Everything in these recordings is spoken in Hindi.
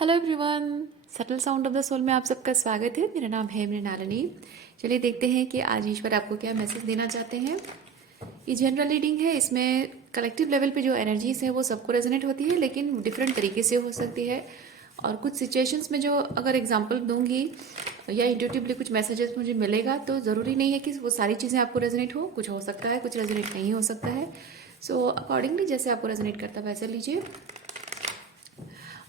Hello everyone, subtle sound of the soul में आप सबका स्वागत है। मेरा नाम है मृणालिनी। चलिए देखते हैं कि आज ईश्वर आपको क्या मैसेज देना चाहते हैं। ये जनरल रीडिंग है। इसमें कलेक्टिव लेवल पे जो एनर्जीज है वो सबको रेजोनेट होती है, लेकिन डिफरेंट तरीके से हो सकती है। और कुछ सिचुएशंस में जो अगर एग्जांपल दूंगी या इंट्यूटिवली कुछ मैसेजेस मुझे मिलेगा, तो ज़रूरी नहीं है कि वो सारी चीज़ें आपको रेजोनेट हो। कुछ हो सकता है, कुछ रेजोनेट नहीं हो सकता है। सो अकॉर्डिंगली जैसे आपको रेजोनेट करता है वैसे लीजिए।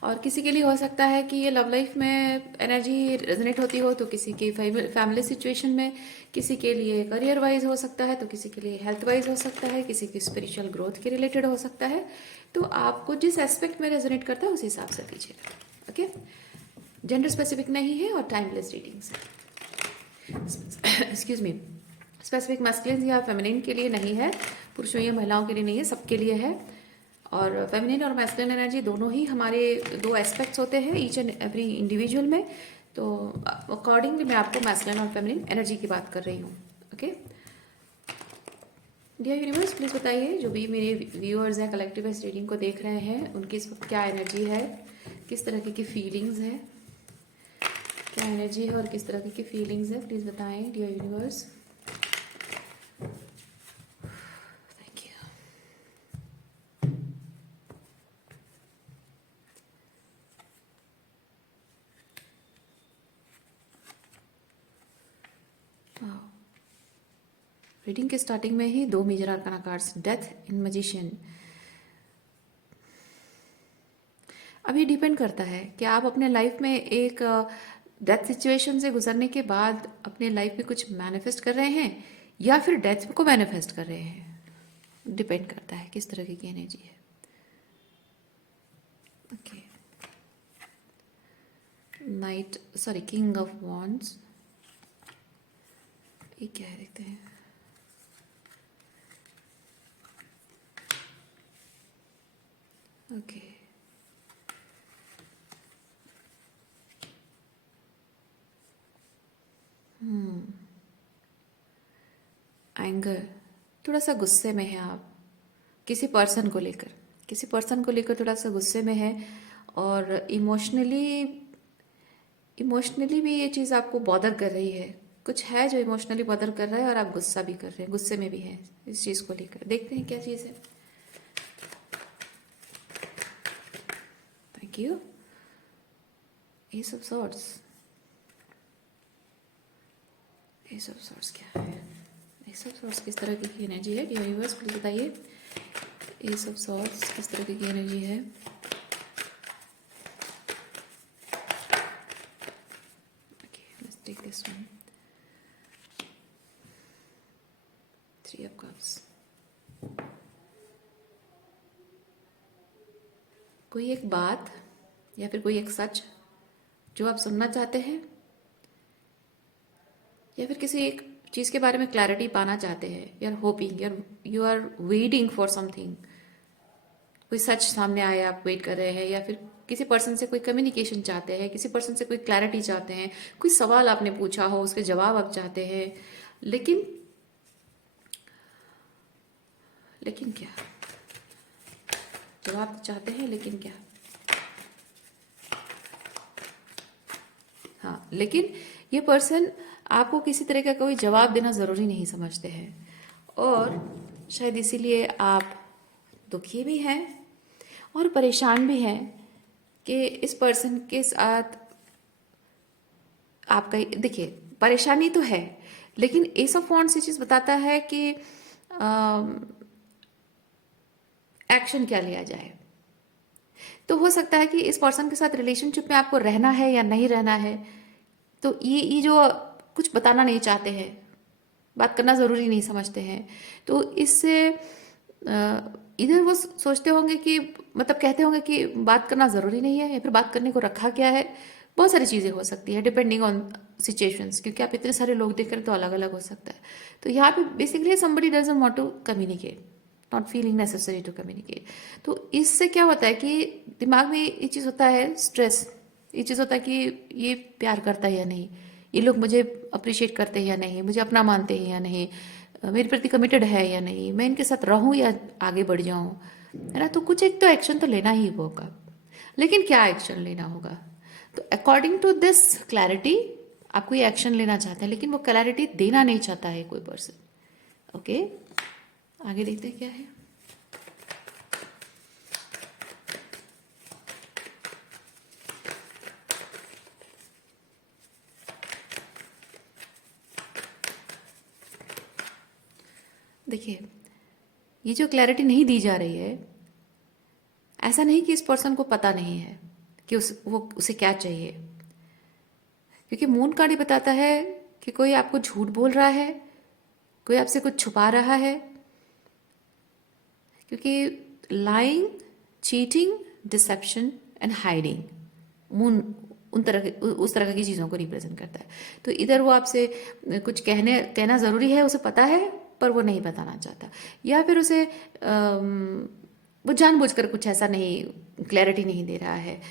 और किसी के लिए हो सकता है कि ये लव लाइफ में एनर्जी रेजोनेट होती हो, तो किसी की फैमिली सिचुएशन में, किसी के लिए करियर वाइज हो सकता है, तो किसी के लिए हेल्थ वाइज हो सकता है, किसी की स्पिरिचुअल ग्रोथ के रिलेटेड हो सकता है। तो आपको जिस एस्पेक्ट में रेजोनेट करता है उस हिसाब से लीजिएगा। ओके, जेंडर स्पेसिफिक नहीं है और टाइमलेस रीडिंग्स है। Excuse me. स्पेसिफिक मैस्कुलिन या फेमिनिन के लिए नहीं है, पुरुषों या महिलाओं के लिए नहीं है, सबके लिए है। और फेमिनिन और मैस्कुलिन एनर्जी दोनों ही हमारे दो एस्पेक्ट्स होते हैं ईच एंड एवरी इंडिविजुअल में। तो अकॉर्डिंगली मैं आपको मैस्कुलिन और फेमिनिन एनर्जी की बात कर रही हूँ। ओके डियर यूनिवर्स, प्लीज़ बताइए जो भी मेरे व्यूअर्स हैं, कलेक्टिव इस रीडिंग को देख रहे हैं, उनकी इस वक्त क्या एनर्जी है, किस तरह की फीलिंग्स है, क्या एनर्जी है और किस तरह की फीलिंग्स है, प्लीज़ बताएं dear universe. Thank you. Reading के स्टार्टिंग में ही दो major arcana cards, death and magician. अब ये डिपेंड करता है कि आप अपने लाइफ में एक डेथ सिचुएशन से गुजरने के बाद अपने लाइफ में कुछ मैनिफेस्ट कर रहे हैं या फिर डेथ को मैनिफेस्ट कर रहे हैं। डिपेंड करता है किस तरह की एनर्जी है। Okay, night, sorry, king of wands. ये क्या है देखते हैं। ओके, एंगर, थोड़ा सा गुस्से में है आप किसी पर्सन को लेकर, किसी पर्सन को लेकर थोड़ा सा गुस्से में है। और इमोशनली भी ये चीज़ आपको बॉदर कर रही है। कुछ है जो इमोशनली बॉदर कर रहा है और आप गुस्सा भी कर रहे हैं, गुस्से में भी हैं इस चीज़ को लेकर। देखते हैं क्या चीज़ है। Thank you. S of swords, S of swords क्या है? एस ऑफ सॉर्ड्स किस तरह की एनर्जी है डियर व्यूअर्स, प्लीज बताइए। एस ऑफ सॉर्ड्स किस तरह की एनर्जी है? Okay, let's take this one. Three of cups. कोई एक बात या फिर कोई एक सच जो आप सुनना चाहते हैं, या फिर किसी एक चीज़ के बारे में क्लैरिटी पाना चाहते हैं, you are hoping, you are waiting for something. कोई सच सामने आए, आप वेट कर रहे हैं, या फिर किसी पर्सन से कोई कम्युनिकेशन चाहते हैं, किसी पर्सन से कोई क्लैरिटी चाहते हैं, कोई सवाल आपने पूछा हो उसके जवाब आप चाहते हैं। लेकिन लेकिन क्या? जवाब तो चाहते हैं, लेकिन क्या? हाँ, लेकिन ये पर्सन आपको किसी तरह का कोई जवाब देना ज़रूरी नहीं समझते हैं, और शायद इसीलिए आप दुखी भी हैं और परेशान भी हैं कि इस पर्सन के साथ आपका, देखिए, परेशानी तो है, लेकिन एस ऑफ वॉन्ड्स ये चीज़ बताता है कि एक्शन क्या लिया जाए। तो हो सकता है कि इस पर्सन के साथ रिलेशनशिप में आपको रहना है या नहीं रहना है। तो ये जो कुछ बताना नहीं चाहते हैं, बात करना ज़रूरी नहीं समझते हैं, तो इससे इधर वो सोचते होंगे कि, मतलब कहते होंगे कि बात करना ज़रूरी नहीं है, या फिर बात करने को रखा क्या है। बहुत सारी चीज़ें हो सकती है डिपेंडिंग ऑन सिचुएशंस, क्योंकि आप इतने सारे लोग देख रहे हैं तो अलग अलग हो सकता है। तो यहाँ पे basically somebody doesn't want to communicate, not feeling necessary to communicate. तो इससे क्या होता है कि दिमाग में ये चीज़ होता है, स्ट्रेस, ये चीज़ होता है कि ये प्यार करता है या नहीं, ये लोग मुझे अप्रिशिएट करते हैं या नहीं, मुझे अपना मानते हैं या नहीं, मेरे प्रति कमिटेड है या नहीं, मैं इनके साथ रहूं या आगे बढ़ जाऊं, है ना। तो कुछ एक तो एक्शन तो लेना ही होगा। लेकिन क्या एक्शन लेना होगा? तो अकॉर्डिंग टू दिस क्लैरिटी आप कोई एक्शन लेना चाहते हैं, लेकिन वो क्लैरिटी देना नहीं चाहता है कोई पर्सन। ओके, आगे देखते हैं क्या है। देखिए, ये जो क्लैरिटी नहीं दी जा रही है, ऐसा नहीं कि इस पर्सन को पता नहीं है कि उसे क्या चाहिए, क्योंकि मून कार्ड ही बताता है कि कोई आपको झूठ बोल रहा है, कोई आपसे कुछ छुपा रहा है, क्योंकि lying, cheating, dissipation and hiding, moon उस तरह की चीज़ों को रिप्रेजेंट करता है। तो इधर वो आपसे कुछ कहना ज़रूरी है, उसे पता है पर वो नहीं बताना चाहता, या फिर उसे वो जानबूझकर कुछ ऐसा नहीं, क्लैरिटी नहीं दे रहा है।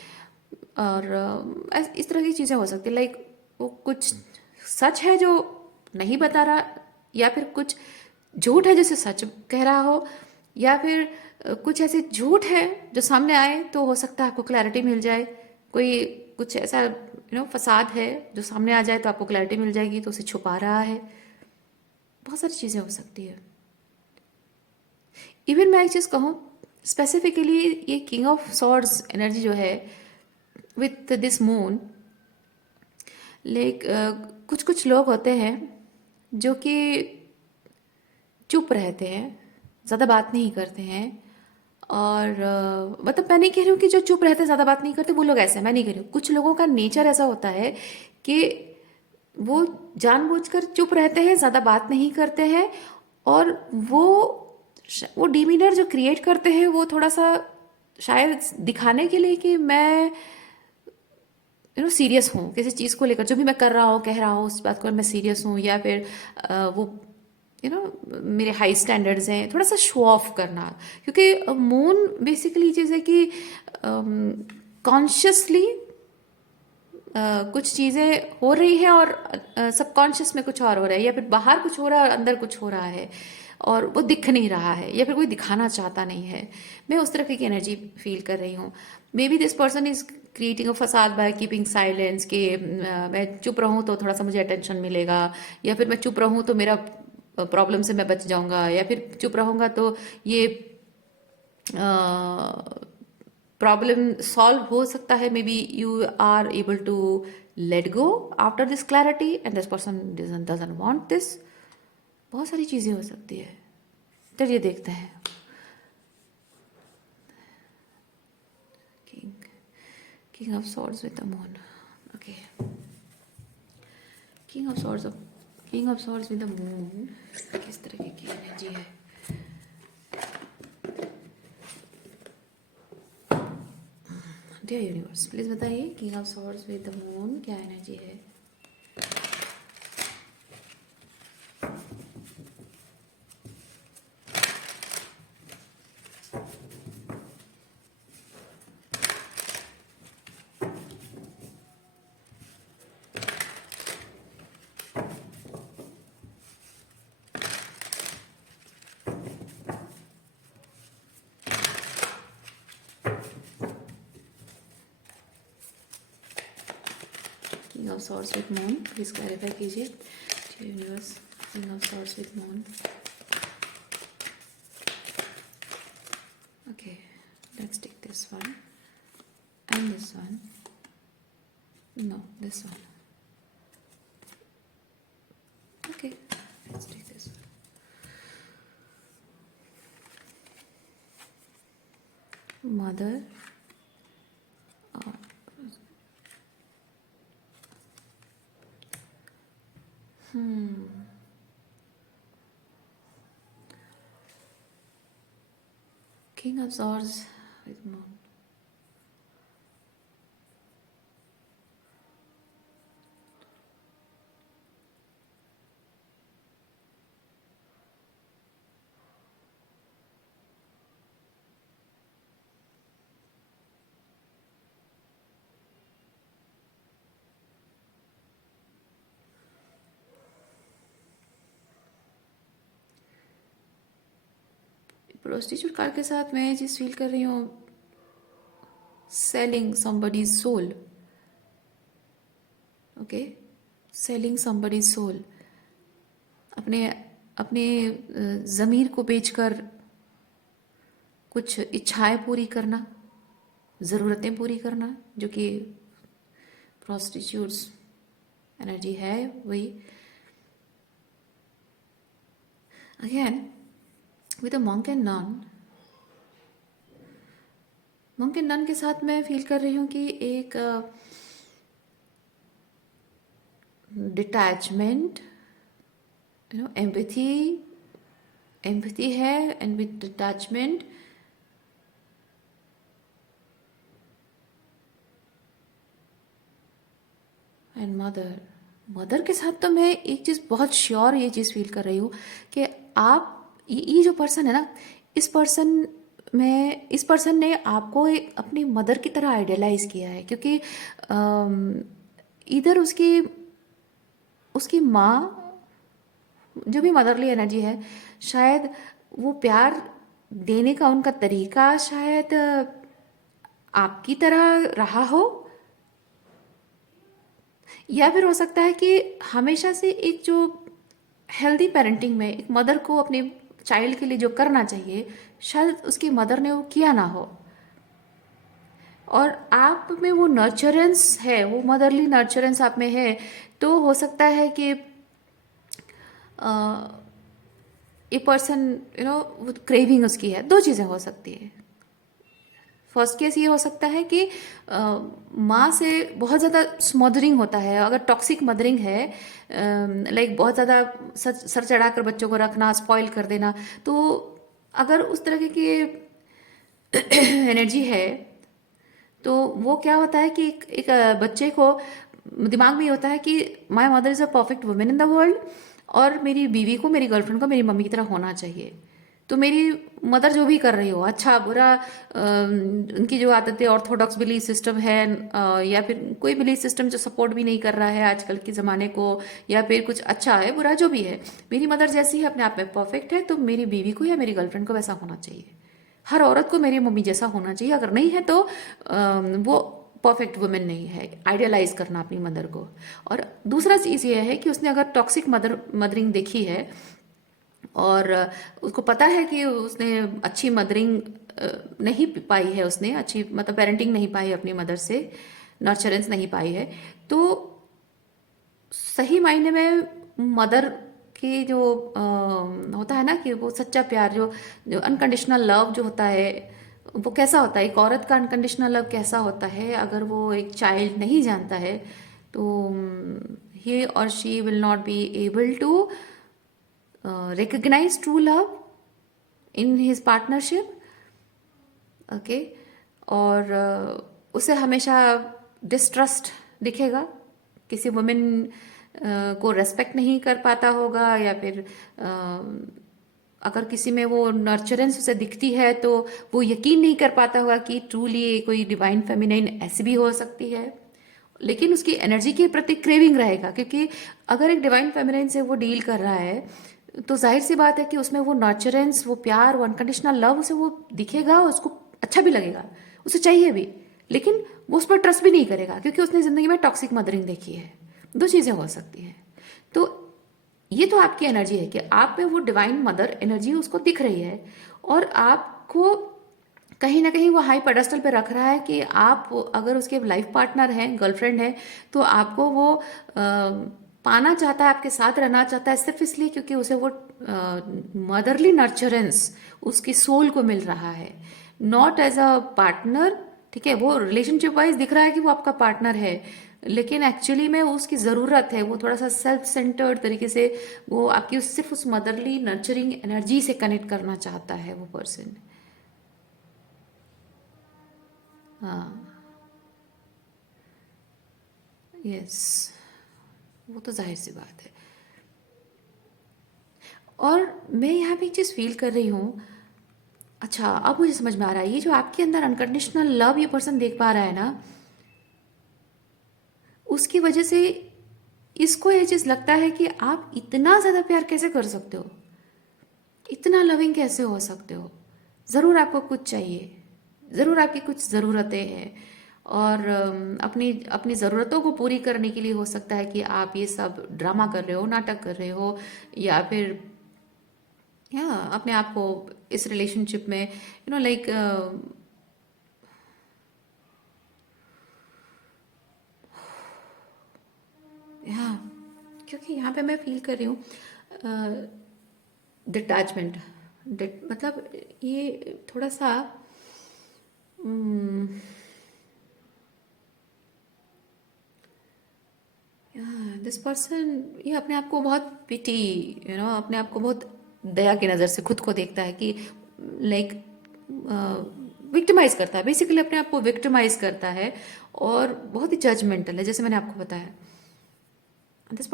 और इस तरह की चीज़ें हो सकती है, लाइक वो कुछ सच है जो नहीं बता रहा, या फिर कुछ झूठ है जैसे सच कह रहा हो, या फिर कुछ ऐसे झूठ है जो सामने आए तो हो सकता है आपको क्लैरिटी मिल जाए। कोई कुछ ऐसा फसाद है जो सामने आ जाए तो आपको क्लैरिटी मिल जाएगी, तो उसे छुपा रहा है। बहुत सारी चीज़ें हो सकती है। इवन मैं एक चीज़ कहूँ स्पेसिफिकली, ये किंग ऑफ सॉर्ड्स एनर्जी जो है विथ दिस मून, लाइक कुछ कुछ लोग होते हैं जो कि चुप रहते हैं, ज़्यादा बात नहीं करते हैं। और मतलब मैं नहीं कह रही हूँ कि जो चुप रहते हैं ज़्यादा बात नहीं करते वो लोग ऐसे हैं, मैं नहीं कह रही हूँ। कुछ लोगों का नेचर ऐसा होता है कि वो जानबूझकर चुप रहते हैं, ज़्यादा बात नहीं करते हैं, और वो डिमीनर जो क्रिएट करते हैं वो थोड़ा सा शायद दिखाने के लिए कि मैं सीरियस हूँ किसी चीज़ को लेकर, जो भी मैं कर रहा हूँ कह रहा हूँ उस बात को मैं सीरियस हूँ, या फिर वो मेरे हाई स्टैंडर्ड्स हैं, थोड़ा सा शो ऑफ करना। क्योंकि मून बेसिकली चीज़ है कि कॉन्शियसली कुछ चीज़ें हो रही हैं और सबकॉन्शियस में कुछ और हो रहा है, या फिर बाहर कुछ हो रहा है और अंदर कुछ हो रहा है, और वो दिख नहीं रहा है, या फिर कोई दिखाना चाहता नहीं है। मैं उस तरह की एनर्जी फील कर रही हूँ। May be this person is creating a फसाद बाय कीपिंग साइलेंस, कि मैं चुप रहूँ तो थोड़ा सा मुझे अटेंशन मिलेगा, या फिर मैं चुप रहूँ तो मेरा प्रॉब्लम से मैं बच जाऊंगा, या फिर चुप रहूँगा तो ये प्रॉब्लम सॉल्व हो सकता है। Maybe you are able to let go after this clarity and this person doesn't want this. बहुत सारी चीज़ें हो सकती है। चलिए देखते हैं। King of swords with the moon. Okay, king of swords with the moon किस तरह की एनर्जी है? डियर यूनिवर्स, प्लीज बताइए king of swords with the moon क्या एनर्जी है? King of swords with moon please clarify कीजिए। Dear universe, king of swords with moon. Okay, let's take this one and this one. No, this one. Okay, let's take this one. Mother. King of Swords with Moon. Prostitute card के साथ मैं ये चीज़ फील कर रही हूँ, selling somebody's soul. Okay, selling somebody's soul, अपने अपने ज़मीर को बेचकर कुछ इच्छाएं पूरी करना, ज़रूरतें पूरी करना, जो कि प्रोस्टिट्यूट्स एनर्जी है वही. Again with a monk and nun, monk and nun के साथ मैं फील कर रही हूँ कि एक डिटैचमेंट, एम्पैथी है, and with detachment and mother के साथ तो मैं एक चीज़ बहुत श्योर ये चीज़ फील कर रही हूँ कि आप ये जो पर्सन है ना, इस पर्सन ने आपको एक अपनी मदर की तरह आइडियलाइज किया है, क्योंकि इधर उसकी माँ, जो भी मदरली एनर्जी है, शायद वो प्यार देने का उनका तरीका शायद आपकी तरह रहा हो, या फिर हो सकता है कि हमेशा से एक जो हेल्दी पेरेंटिंग में एक मदर को अपने चाइल्ड के लिए जो करना चाहिए, शायद उसकी मदर ने वो किया ना हो, और आप में वो नर्चरेंस है, वो मदरली नर्चरेंस आप में है. तो हो सकता है कि ए पर्सन क्रेविंग उसकी है. दो चीज़ें हो सकती है. फर्स्ट केस ये हो सकता है कि माँ से बहुत ज़्यादा स्मॉदरिंग होता है. अगर टॉक्सिक मदरिंग है, लाइक बहुत ज़्यादा सर चढ़ाकर बच्चों को रखना, स्पॉइल कर देना, तो अगर उस तरह की एनर्जी है, तो वो क्या होता है कि एक बच्चे को दिमाग में ये होता है कि my mother is a perfect women in the world, और मेरी बीवी को, मेरी गर्लफ्रेंड को मेरी मम्मी की तरह होना चाहिए. तो मेरी मदर जो भी कर रही हो, अच्छा बुरा, उनकी जो आदतें, ऑर्थोडॉक्स बिलीफ सिस्टम है, या फिर कोई बिलीफ सिस्टम जो सपोर्ट भी नहीं कर रहा है आजकल के ज़माने को, या फिर कुछ अच्छा है बुरा जो भी है, मेरी मदर जैसी है अपने आप में परफेक्ट है, तो मेरी बीवी को या मेरी गर्लफ्रेंड को वैसा होना चाहिए. हर औरत को मेरी मम्मी जैसा होना चाहिए. अगर नहीं है तो वो परफेक्ट वुमेन नहीं है. आइडियलाइज करना अपनी मदर को. और दूसरा चीज़ ये है कि उसने अगर टॉक्सिक मदरिंग देखी है, और उसको पता है कि उसने अच्छी मदरिंग नहीं पाई है, उसने अच्छी मतलब पेरेंटिंग नहीं पाई अपनी मदर से, नर्चरेंस नहीं पाई है, तो सही मायने में मदर की जो होता है ना कि वो सच्चा प्यार, जो अनकंडीशनल लव जो होता है, वो कैसा होता है, एक औरत का अनकंडीशनल लव कैसा होता है, अगर वो एक चाइल्ड नहीं जानता है, तो ही और she will not be able to recognize true love in his partnership. Okay, और उसे हमेशा डिस्ट्रस्ट दिखेगा, किसी वुमेन को रेस्पेक्ट नहीं कर पाता होगा, या फिर अगर किसी में वो नर्चरेंस उसे दिखती है तो वो यकीन नहीं कर पाता होगा कि ट्रूली कोई डिवाइन फेमिनाइन ऐसी भी हो सकती है. लेकिन उसकी एनर्जी के प्रति क्रेविंग रहेगा, क्योंकि अगर एक डिवाइन फेमिनाइन से वो डील कर रहा है, तो जाहिर सी बात है कि उसमें वो नर्चरेंस, वो प्यार, वो अनकंडीशनल लव उसे वो दिखेगा, उसको अच्छा भी लगेगा, उसे चाहिए भी, लेकिन वो उस पर ट्रस्ट भी नहीं करेगा, क्योंकि उसने ज़िंदगी में टॉक्सिक मदरिंग देखी है. दो चीज़ें हो सकती हैं. तो ये तो आपकी एनर्जी है कि आप में वो डिवाइन मदर एनर्जी उसको दिख रही है, और आपको कहीं ना कहीं वो हाई पेडेस्टल पे रख रहा है कि आप अगर उसके लाइफ पार्टनर हैं, गर्लफ्रेंड है, तो आपको वो पाना चाहता है, आपके साथ रहना चाहता है, सिर्फ इसलिए क्योंकि उसे वो मदरली नर्चरेंस उसकी सोल को मिल रहा है, नॉट एज अ पार्टनर. ठीक है, वो रिलेशनशिप वाइज दिख रहा है कि वो आपका पार्टनर है, लेकिन एक्चुअली में उसकी ज़रूरत है, वो थोड़ा सा सेल्फ सेंटर्ड तरीके से वो आपकी सिर्फ उस मदरली नर्चरिंग एनर्जी से कनेक्ट करना चाहता है वो पर्सन. हाँ, यस, वो तो जाहिर सी बात है. और मैं यहाँ पे एक चीज़ फील कर रही हूँ. अच्छा, अब मुझे समझ में आ रहा है, ये जो आपके अंदर अनकंडीशनल लव ये पर्सन देख पा रहा है ना, उसकी वजह से इसको ये चीज़ लगता है कि आप इतना ज़्यादा प्यार कैसे कर सकते हो, इतना लविंग कैसे हो सकते हो. ज़रूर आपको कुछ चाहिए, ज़रूर आपकी कुछ ज़रूरतें हैं, और अपनी अपनी ज़रूरतों को पूरी करने के लिए हो सकता है कि आप ये सब ड्रामा कर रहे हो, नाटक कर रहे हो, या फिर या अपने आप को इस रिलेशनशिप में लाइक या क्योंकि यहाँ पे मैं फील कर रही हूँ डिटैचमेंट। मतलब ये थोड़ा सा दिस पर्सन ये अपने आप को बहुत पिटी, अपने आप को बहुत दया की नज़र से खुद को देखता है कि लाइक विक्टिमाइज करता है, बेसिकली अपने आप को विक्टिमाइज करता है, और बहुत ही जजमेंटल है, जैसे मैंने आपको बताया। दिस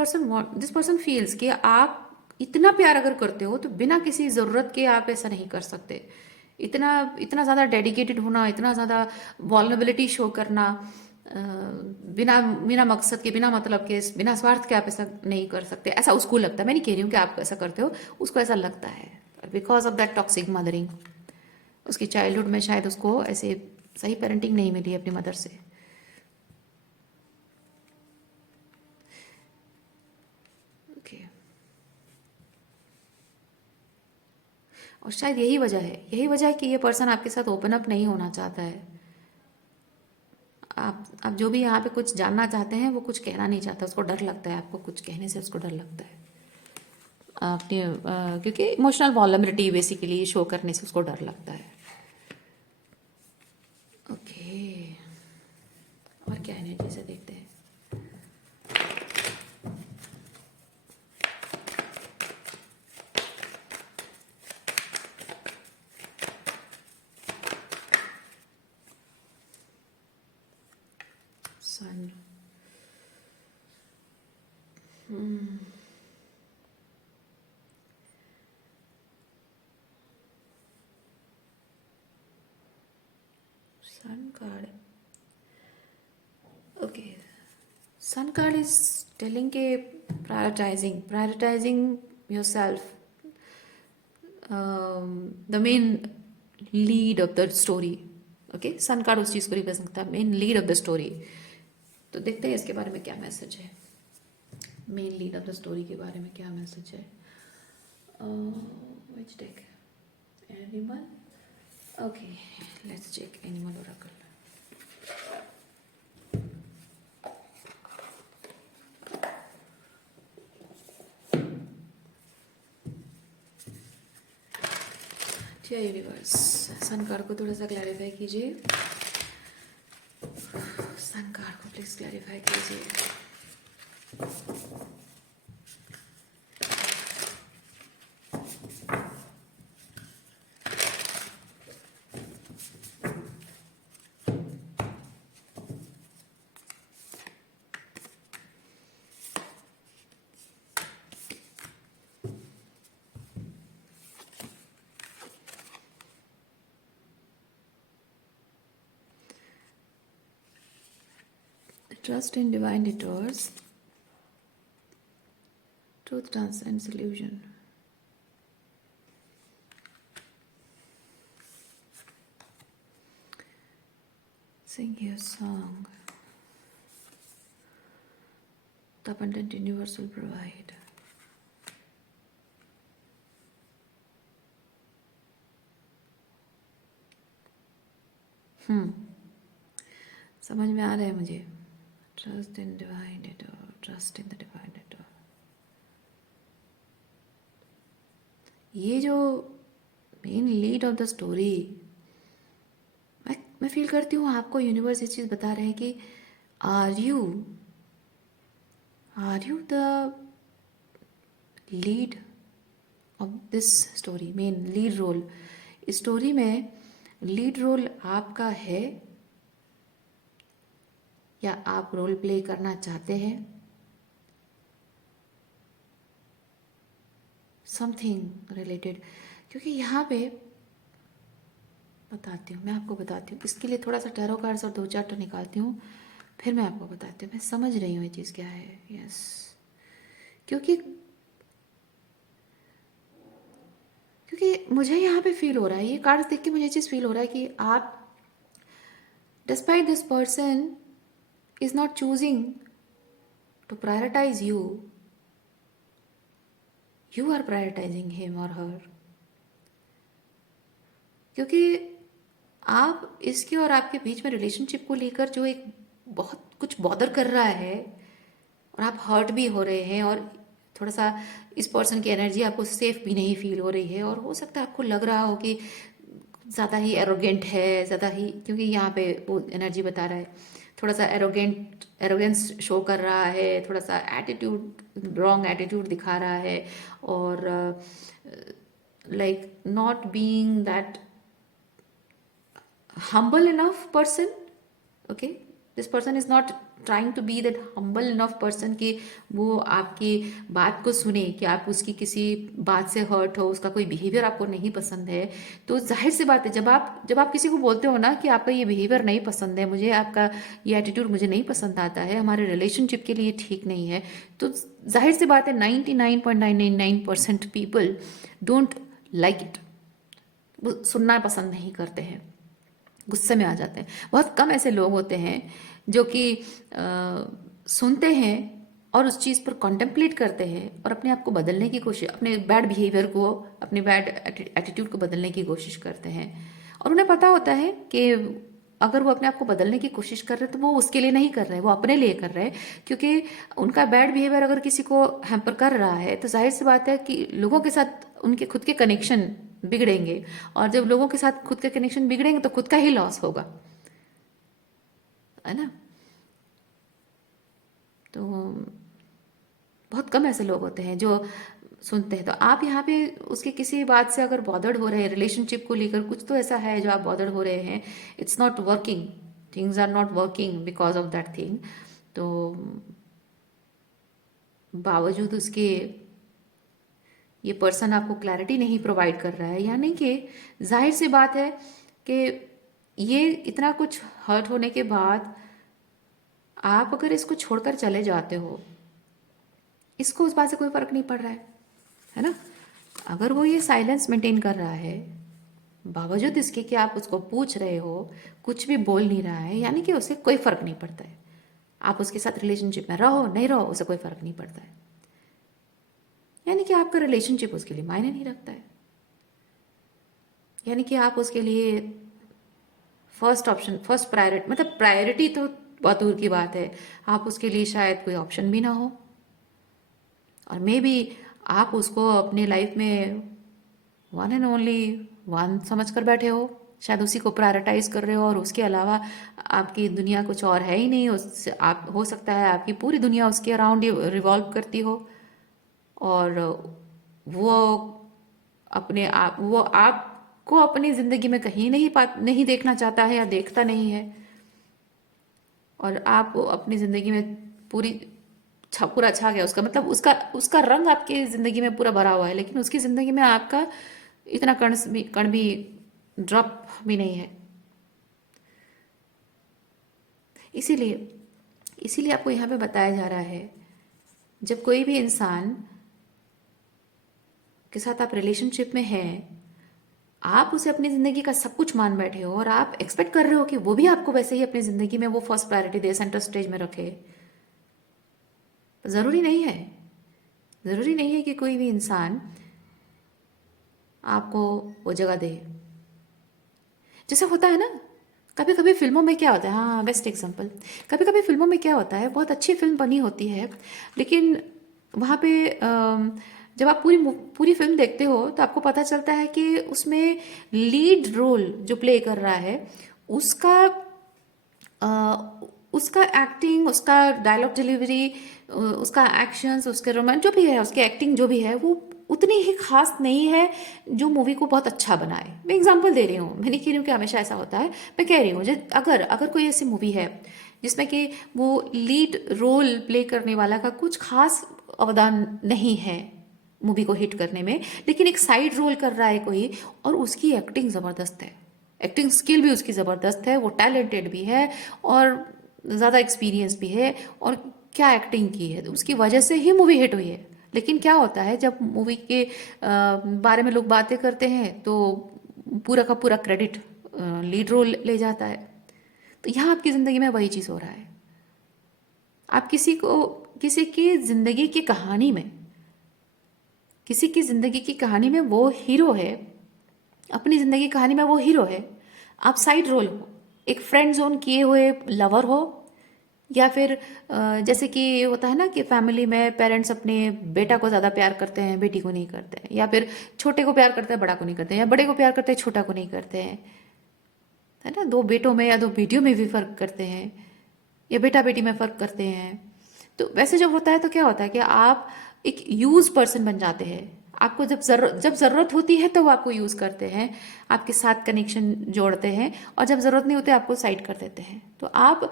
पर्सन फील्स कि आप इतना प्यार अगर करते हो तो बिना किसी ज़रूरत के आप ऐसा नहीं कर सकते। इतना इतना ज़्यादा डेडिकेटेड होना, इतना ज़्यादा वॉल्नरेबिलिटी शो करना, बिना बिना मकसद के, बिना मतलब के, बिना स्वार्थ के आप ऐसा नहीं कर सकते। ऐसा उसको लगता है, मैं नहीं कह रही हूँ कि आप ऐसा करते हो, उसको ऐसा लगता है because of that toxic mothering. उसकी चाइल्डहुड में शायद उसको ऐसे सही पेरेंटिंग नहीं मिली अपनी मदर से। ओके, और शायद यही वजह है कि ये पर्सन आपके साथ ओपन अप नहीं होना चाहता है। आप जो भी यहाँ पे कुछ जानना चाहते हैं वो कुछ कहना नहीं चाहता, उसको डर लगता है, आपको कुछ कहने से उसको डर लगता है। अपनी क्योंकि इमोशनल वॉलनरेबिलिटी बेसिकली शो करने से उसको डर लगता है। ओके, और क्या एनर्जी से देखते हैं। Sun, sun card. Okay, sun card is telling के prioritizing yourself, the main lead of the story. Okay, sun card उस चीज़ को रिप्रेजेंट करता है, main lead of the story. तो देखते हैं इसके बारे में क्या मैसेज है, main lead of the story के बारे में क्या मैसेज है। Which deck, animal. Okay, let's check animal oracle. जय यूनिवर्स, सन कार्ड को थोड़ा सा क्लैरिफाई कीजिए। सन कार्ड को प्लीज क्लैरिफाई कीजिए। Trust in divine detours. Truth transcends illusion. Sing your song. The abundant universe will provide. समझ में आ रहा है मुझे। Trust in divine detour, trust in the divine detour. ये जो main lead of the story, मैं फील करती हूँ आपको यूनिवर्स ये चीज़ बता रहे हैं कि are you the lead of this story, main lead role. इस स्टोरी में लीड रोल आपका है, या आप रोल प्ले करना चाहते हैं। समथिंग रिलेटेड, क्योंकि यहाँ पे बताती हूँ, मैं आपको बताती हूँ। इसके लिए थोड़ा सा टैरो कार्ड्स और 2-4 तो निकालती हूँ, फिर मैं आपको बताती हूँ। मैं समझ रही हूँ ये चीज़ क्या है। यस, क्योंकि मुझे यहाँ पे फील हो रहा है, ये कार्ड्स देख के मुझे ये चीज़ फील हो रहा है कि आप despite this person is not choosing to prioritize you, you are prioritizing him or her. क्योंकि आप इसके और आपके बीच में रिलेशनशिप को लेकर जो एक बहुत कुछ बॉदर कर रहा है और आप हर्ट भी हो रहे हैं, और थोड़ा सा इस पर्सन की एनर्जी आपको सेफ भी नहीं फील हो रही है, और हो सकता है आपको लग रहा हो कि ज़्यादा ही एरोगेंट है, ज़्यादा ही, क्योंकि यहाँ पे वो एनर्जी बता रहा है थोड़ा सा एरोगेंस शो कर रहा है, थोड़ा सा एटीट्यूड, रॉन्ग एटीट्यूड दिखा रहा है, और like not being that humble enough person. Okay, this person is not trying to be that humble enough person कि वो आपकी बात को सुने, कि आप उसकी किसी बात से हर्ट हो, उसका कोई बिहेवियर आपको नहीं पसंद है। तो जाहिर सी बात है, जब आप किसी को बोलते हो ना कि आपका ये बिहेवियर नहीं पसंद है, मुझे आपका ये एटीट्यूड मुझे नहीं पसंद आता है, हमारे रिलेशनशिप के लिए ठीक नहीं है, तो जाहिर सी बात है 99.999% पीपल डोंट लाइक इट, वो सुनना पसंद नहीं करते हैं, गुस्से में आ जाते हैं। बहुत कम ऐसे लोग होते हैं जो कि सुनते हैं और उस चीज़ पर कॉन्टेम्पलेट करते हैं और अपने आप को बदलने की कोशिश, अपने बैड बिहेवियर को, अपने बैड एटीट्यूड को बदलने की कोशिश करते हैं। और उन्हें पता होता है कि अगर वो अपने आप को बदलने की कोशिश कर रहे हैं तो वो उसके लिए नहीं कर रहे हैं, वो अपने लिए कर रहे हैं, क्योंकि उनका बैड बिहेवियर अगर किसी को हैम्पर कर रहा है तो जाहिर सी बात है कि लोगों के साथ उनके खुद के कनेक्शन बिगड़ेंगे, और जब लोगों के साथ खुद के कनेक्शन बिगड़ेंगे तो खुद का ही लॉस होगा, है ना। तो बहुत कम ऐसे लोग होते हैं जो सुनते हैं। तो आप यहाँ पे उसकी किसी बात से अगर बॉदर्ड हो रहे हैं, रिलेशनशिप को लेकर कुछ तो ऐसा है जो आप बॉदर्ड हो रहे हैं, it's not working, things are not working because of that thing, तो बावजूद उसके ये पर्सन आपको क्लैरिटी नहीं प्रोवाइड कर रहा है, यानी कि जाहिर सी बात है कि ये इतना कुछ हर्ट होने के बाद आप अगर इसको छोड़कर चले जाते हो, इसको उस बात से कोई फर्क नहीं पड़ रहा है ना। अगर वो ये साइलेंस मेंटेन कर रहा है बावजूद इसके कि आप उसको पूछ रहे हो, कुछ भी बोल नहीं रहा है, यानी कि उसे कोई फर्क नहीं पड़ता है। आप उसके साथ रिलेशनशिप में रहो नहीं रहो, उसे कोई फर्क नहीं पड़ता है, यानी कि आपका रिलेशनशिप उसके लिए मायने नहीं रखता है, यानी कि आप उसके लिए फर्स्ट ऑप्शन, फर्स्ट प्रायोरिटी, मतलब प्रायोरिटी तो बहुत दूर की बात है, आप उसके लिए शायद कोई ऑप्शन भी ना हो, और मे बी आप उसको अपने लाइफ में वन एंड ओनली वन समझ कर बैठे हो, शायद उसी को प्रायोरिटाइज कर रहे हो, और उसके अलावा आपकी दुनिया कुछ और है ही नहीं। उससे आप, हो सकता है आपकी पूरी दुनिया उसके अराउंड रिवॉल्व करती हो, और वो अपने आप, वो आपको अपनी ज़िंदगी में कहीं नहीं देखना चाहता है या देखता नहीं है, और आप अपनी ज़िंदगी में पूरा छा गया उसका, मतलब उसका रंग आपकी ज़िंदगी में पूरा भरा हुआ है, लेकिन उसकी ज़िंदगी में आपका इतना कण भी ड्रॉप भी नहीं है। इसीलिए आपको यहाँ पे बताया जा रहा है, जब कोई भी इंसान के साथ आप रिलेशनशिप में हैं, आप उसे अपनी ज़िंदगी का सब कुछ मान बैठे हो, और आप एक्सपेक्ट कर रहे हो कि वो भी आपको वैसे ही अपनी ज़िंदगी में वो फर्स्ट प्रायोरिटी दे, सेंटर स्टेज में रखे। ज़रूरी नहीं है कि कोई भी इंसान आपको वो जगह दे। जैसे होता है ना, कभी कभी फिल्मों में क्या होता है, हाँ बेस्ट एग्जांपल, कभी कभी फिल्मों में क्या होता है, बहुत अच्छी फिल्म बनी होती है, लेकिन वहाँ पे जब आप पूरी फिल्म देखते हो तो आपको पता चलता है कि उसमें लीड रोल जो प्ले कर रहा है उसका उसका एक्टिंग, उसका डायलॉग डिलीवरी, उसका एक्शंस, उसके रोमांस जो भी है, उसकी एक्टिंग जो भी है, वो उतनी ही खास नहीं है जो मूवी को बहुत अच्छा बनाए। मैं एग्जांपल दे रही हूँ, मैं नहीं कह रही हूँ कि हमेशा ऐसा होता है, मैं कह रही हूँ अगर कोई ऐसी मूवी है जिसमें कि वो लीड रोल प्ले करने वाला का कुछ खास अवदान नहीं है मूवी को हिट करने में, लेकिन एक साइड रोल कर रहा है कोई, और उसकी एक्टिंग ज़बरदस्त है, एक्टिंग स्किल भी उसकी ज़बरदस्त है, वो टैलेंटेड भी है और ज़्यादा एक्सपीरियंस भी है, और क्या एक्टिंग की है, तो उसकी वजह से ही मूवी हिट हुई है। लेकिन क्या होता है, जब मूवी के बारे में लोग बातें करते हैं तो पूरा का पूरा क्रेडिट लीड रोल ले जाता है। तो यहाँ आपकी ज़िंदगी में वही चीज़ हो रहा है। आप किसी की ज़िंदगी की कहानी में, किसी की ज़िंदगी की कहानी में वो हीरो है, अपनी ज़िंदगी की कहानी में वो हीरो है, आप साइड रोल हो, एक फ्रेंड जोन किए हुए लवर हो, या फिर जैसे कि होता है ना कि फैमिली में पेरेंट्स अपने बेटा को ज़्यादा प्यार करते हैं, बेटी को नहीं करते हैं, या फिर छोटे को प्यार करते हैं, बड़ा को नहीं करते हैं, या बड़े को प्यार करते हैं, छोटा को नहीं करते हैं, है ना। दो बेटों में या दो बेटियों में भी फ़र्क करते हैं, या बेटा बेटी में फ़र्क करते हैं। तो वैसे जब होता है तो क्या होता है कि आप एक यूज पर्सन बन जाते हैं। आपको जब ज़रूरत होती है तो वो आपको यूज़ करते हैं, आपके साथ कनेक्शन जोड़ते हैं, और जब ज़रूरत नहीं होती आपको साइड कर देते हैं। तो आप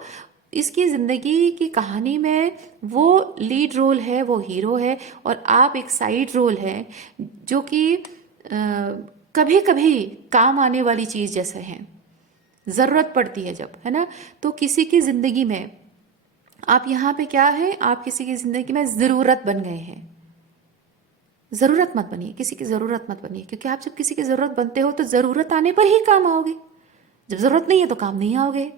इसकी ज़िंदगी की कहानी में वो लीड रोल है, वो हीरो है, और आप एक साइड रोल है जो कि कभी कभी काम आने वाली चीज़ जैसे हैं, ज़रूरत पड़ती है जब, है ना। तो किसी की ज़िंदगी में आप यहाँ पे क्या है, आप किसी की ज़िंदगी में ज़रूरत बन गए हैं। ज़रूरत मत बनिए, किसी की ज़रूरत मत बनिए, क्योंकि आप जब किसी की ज़रूरत बनते हो तो ज़रूरत आने पर ही काम आओगे, जब ज़रूरत नहीं है तो काम नहीं आओगे,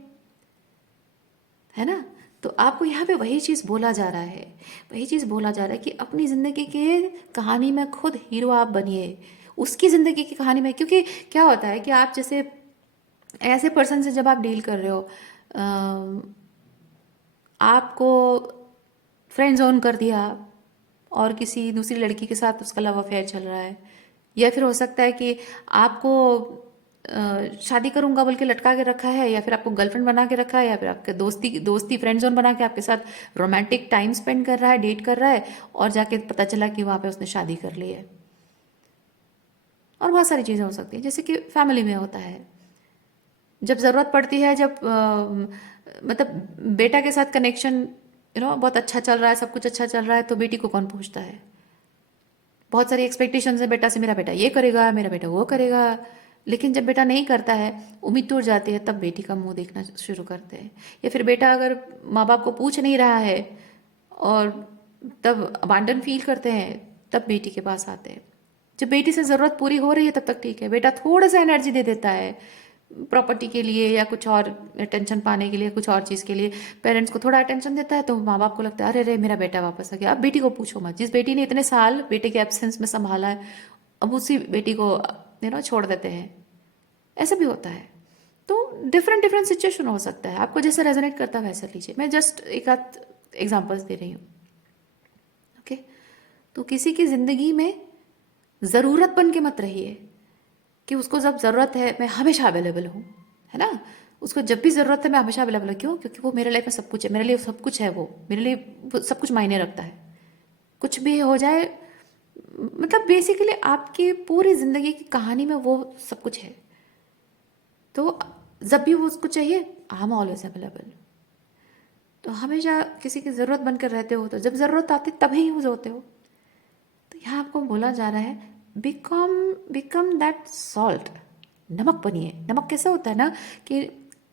है ना। तो आपको यहाँ पे वही चीज़ बोला जा रहा है, वही चीज़ बोला जा रहा है कि अपनी ज़िंदगी के कहानी में खुद हीरो आप बनिए, उसकी ज़िंदगी की कहानी में। क्योंकि क्या होता है कि आप जैसे ऐसे पर्सन से जब आप डील कर रहे हो, आपको फ्रेंड जोन कर दिया और किसी दूसरी लड़की के साथ उसका लव अफेयर चल रहा है, या फिर हो सकता है कि आपको शादी करूंगा बोल के लटका के रखा है, या फिर आपको गर्लफ्रेंड बना के रखा है, या फिर आपके दोस्ती दोस्ती फ्रेंड जोन बना के आपके साथ रोमांटिक टाइम स्पेंड कर रहा है, डेट कर रहा है, और जाके पता चला कि वहाँ पे उसने शादी कर ली है। और बहुत सारी चीज़ें हो सकती हैं, जैसे कि फैमिली में होता है, जब ज़रूरत पड़ती है, जब मतलब बेटा के साथ कनेक्शन बहुत अच्छा चल रहा है, सब कुछ अच्छा चल रहा है, तो बेटी को कौन पूछता है। बहुत सारी एक्सपेक्टेशंस है बेटा से, मेरा बेटा ये करेगा, मेरा बेटा वो करेगा, लेकिन जब बेटा नहीं करता है, उम्मीद टूट जाती है, तब बेटी का मुंह देखना शुरू करते हैं। या फिर बेटा अगर माँ बाप को पूछ नहीं रहा है और तब अबांडन फील करते हैं, तब बेटी के पास आते हैं। जब बेटी से ज़रूरत पूरी हो रही है तब तक ठीक है, बेटा थोड़ा सा एनर्जी दे देता है प्रॉपर्टी के लिए या कुछ और अटेंशन पाने के लिए, कुछ और चीज़ के लिए पेरेंट्स को थोड़ा अटेंशन देता है, तो माँ बाप को लगता है अरे रे मेरा बेटा वापस आ गया। अब बेटी को पूछो मत, जिस बेटी ने इतने साल बेटे के एब्सेंस में संभाला है, अब उसी बेटी को छोड़ देते हैं। ऐसा भी होता है। तो डिफरेंट डिफरेंट सिचुएशन हो सकता है, आपको जैसे रेजोनेट करता है वैसा लीजिए। मैं जस्ट एक आध एग्जाम्पल्स दे रही हूँ। ओके, तो किसी की ज़िंदगी में ज़रूरत बन के मत रहिए कि उसको जब ज़रूरत है मैं हमेशा अवेलेबल हूँ, है ना। उसको जब भी ज़रूरत है मैं हमेशा अवेलेबल हूँ। क्यों? क्योंकि वो मेरे लाइफ में सब कुछ है, मेरे लिए सब कुछ है, वो मेरे लिए वो सब कुछ मायने रखता है। कुछ भी हो जाए, मतलब बेसिकली आपकी पूरी ज़िंदगी की कहानी में वो सब कुछ है। तो जब भी वो उसको चाहिए, आई एम ऑलवेज अवेलेबल। तो हमेशा किसी की ज़रूरत बनकर रहते हो, तो जब ज़रूरत आती तभी यूज़ होते हो। तो यहाँ आपको बोला जा रहा है बिकम बिकम दैट सॉल्ट, नमक बनिए। नमक कैसे होता है ना कि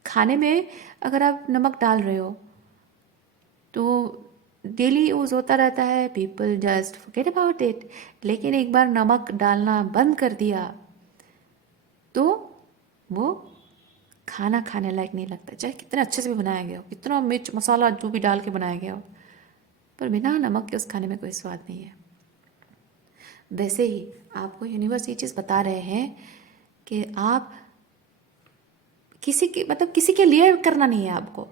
खाने में अगर आप नमक डाल रहे हो तो डेली यूज होता रहता है, people just forget about it. लेकिन एक बार नमक डालना बंद कर दिया तो वो खाना खाने लायक नहीं लगता, चाहे कितने अच्छे से भी बनाया गया हो, कितना मिर्च मसाला जो भी डाल के बनाया गया हो, पर बिना नमक के उस खाने में कोई स्वाद नहीं है। वैसे ही आपको यूनिवर्स ये चीज़ बता रहे हैं कि आप किसी के मतलब किसी के लिए करना नहीं है आपको,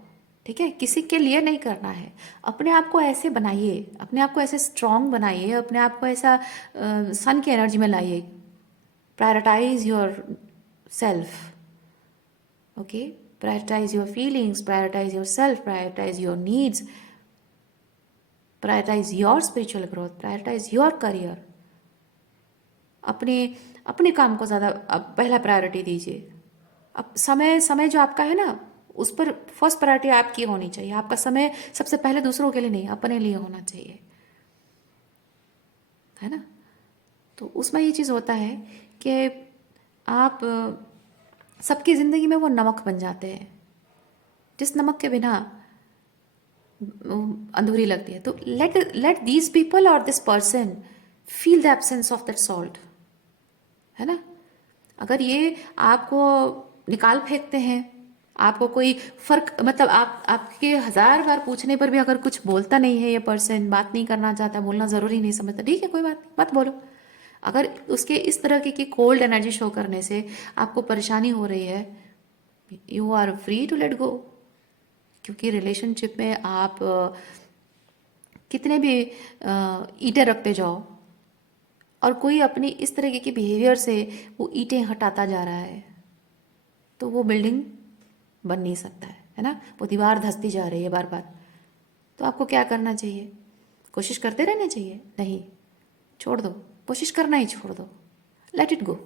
ठीक है, किसी के लिए नहीं करना है। अपने आप को ऐसे बनाइए, अपने आप को ऐसे स्ट्रांग बनाइए, अपने आप को ऐसा सन की एनर्जी में लाइए। Prioritise yourself, okay, prioritise your feelings, prioritise yourself, prioritise your needs, prioritise your spiritual growth, prioritise your career. अपने अपने काम को ज़्यादा अब पहला प्रायोरिटी दीजिए। अब समय समय जो आपका है ना, उस पर फर्स्ट प्रायोरिटी आपकी होनी चाहिए। आपका समय सबसे पहले दूसरों के लिए नहीं, अपने लिए होना चाहिए, है ना। तो उसमें ये चीज़ होता है कि आप सबकी ज़िंदगी में वो नमक बन जाते हैं जिस नमक के बिना अधूरी लगती है। तो लेट लेट दीज पीपल और this person feel the absence of that salt, है ना। अगर ये आपको निकाल फेंकते हैं आपको कोई फर्क, मतलब आपके 1000 बार पूछने पर भी अगर कुछ बोलता नहीं है, ये पर्सन बात नहीं करना चाहता, बोलना ज़रूरी नहीं समझता, ठीक है कोई बात नहीं, मत बोलो। अगर उसके इस तरह की कोल्ड एनर्जी शो करने से आपको परेशानी हो रही है, you are free to let go. क्योंकि रिलेशनशिप में आप कितने भी ईंटें रखते जाओ और कोई अपनी इस तरह की बिहेवियर से वो ईंटें हटाता जा रहा है, तो वो बिल्डिंग बन नहीं सकता है ना। वो दीवार धंसती जा रही है बार बार। तो आपको क्या करना चाहिए? कोशिश करते रहना चाहिए? नहीं, छोड़ दो, कोशिश करना ही छोड़ दो, लेट इट गो,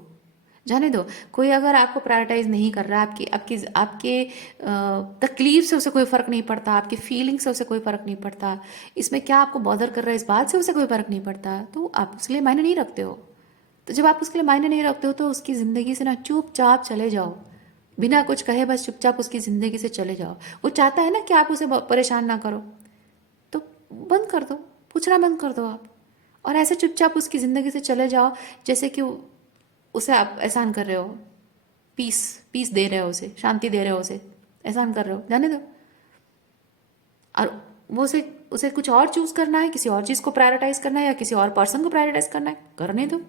जाने दो। कोई अगर आपको प्रायोरिटाइज नहीं कर रहा, आपकी आपकी आपके तकलीफ से उसे कोई फर्क नहीं पड़ता, आपकी फीलिंग से उसे कोई फर्क नहीं पड़ता, इसमें क्या आपको बॉदर कर रहा है इस बात से उसे कोई फर्क नहीं पड़ता, तो आप उसके लिए मायने नहीं रखते हो। तो जब आप उसके लिए मायने नहीं रखते हो तो उसकी ज़िंदगी से ना चुपचाप चले जाओ, बिना कुछ कहे बस चुपचाप उसकी ज़िंदगी से चले जाओ। वो चाहता है ना कि आप उसे परेशान ना करो, तो बंद कर दो, पूछना बंद कर दो आप, और ऐसे चुपचाप उसकी ज़िंदगी से चले जाओ जैसे कि उसे आप एहसान कर रहे हो, पीस पीस दे रहे हो, उसे शांति दे रहे हो, उसे एहसान कर रहे हो, जाने दो। और वो उसे उसे कुछ और चूज करना है, किसी और चीज़ को प्रायोरिटाइज करना है या किसी और पर्सन को प्रायोरिटाइज करना है, करने दो,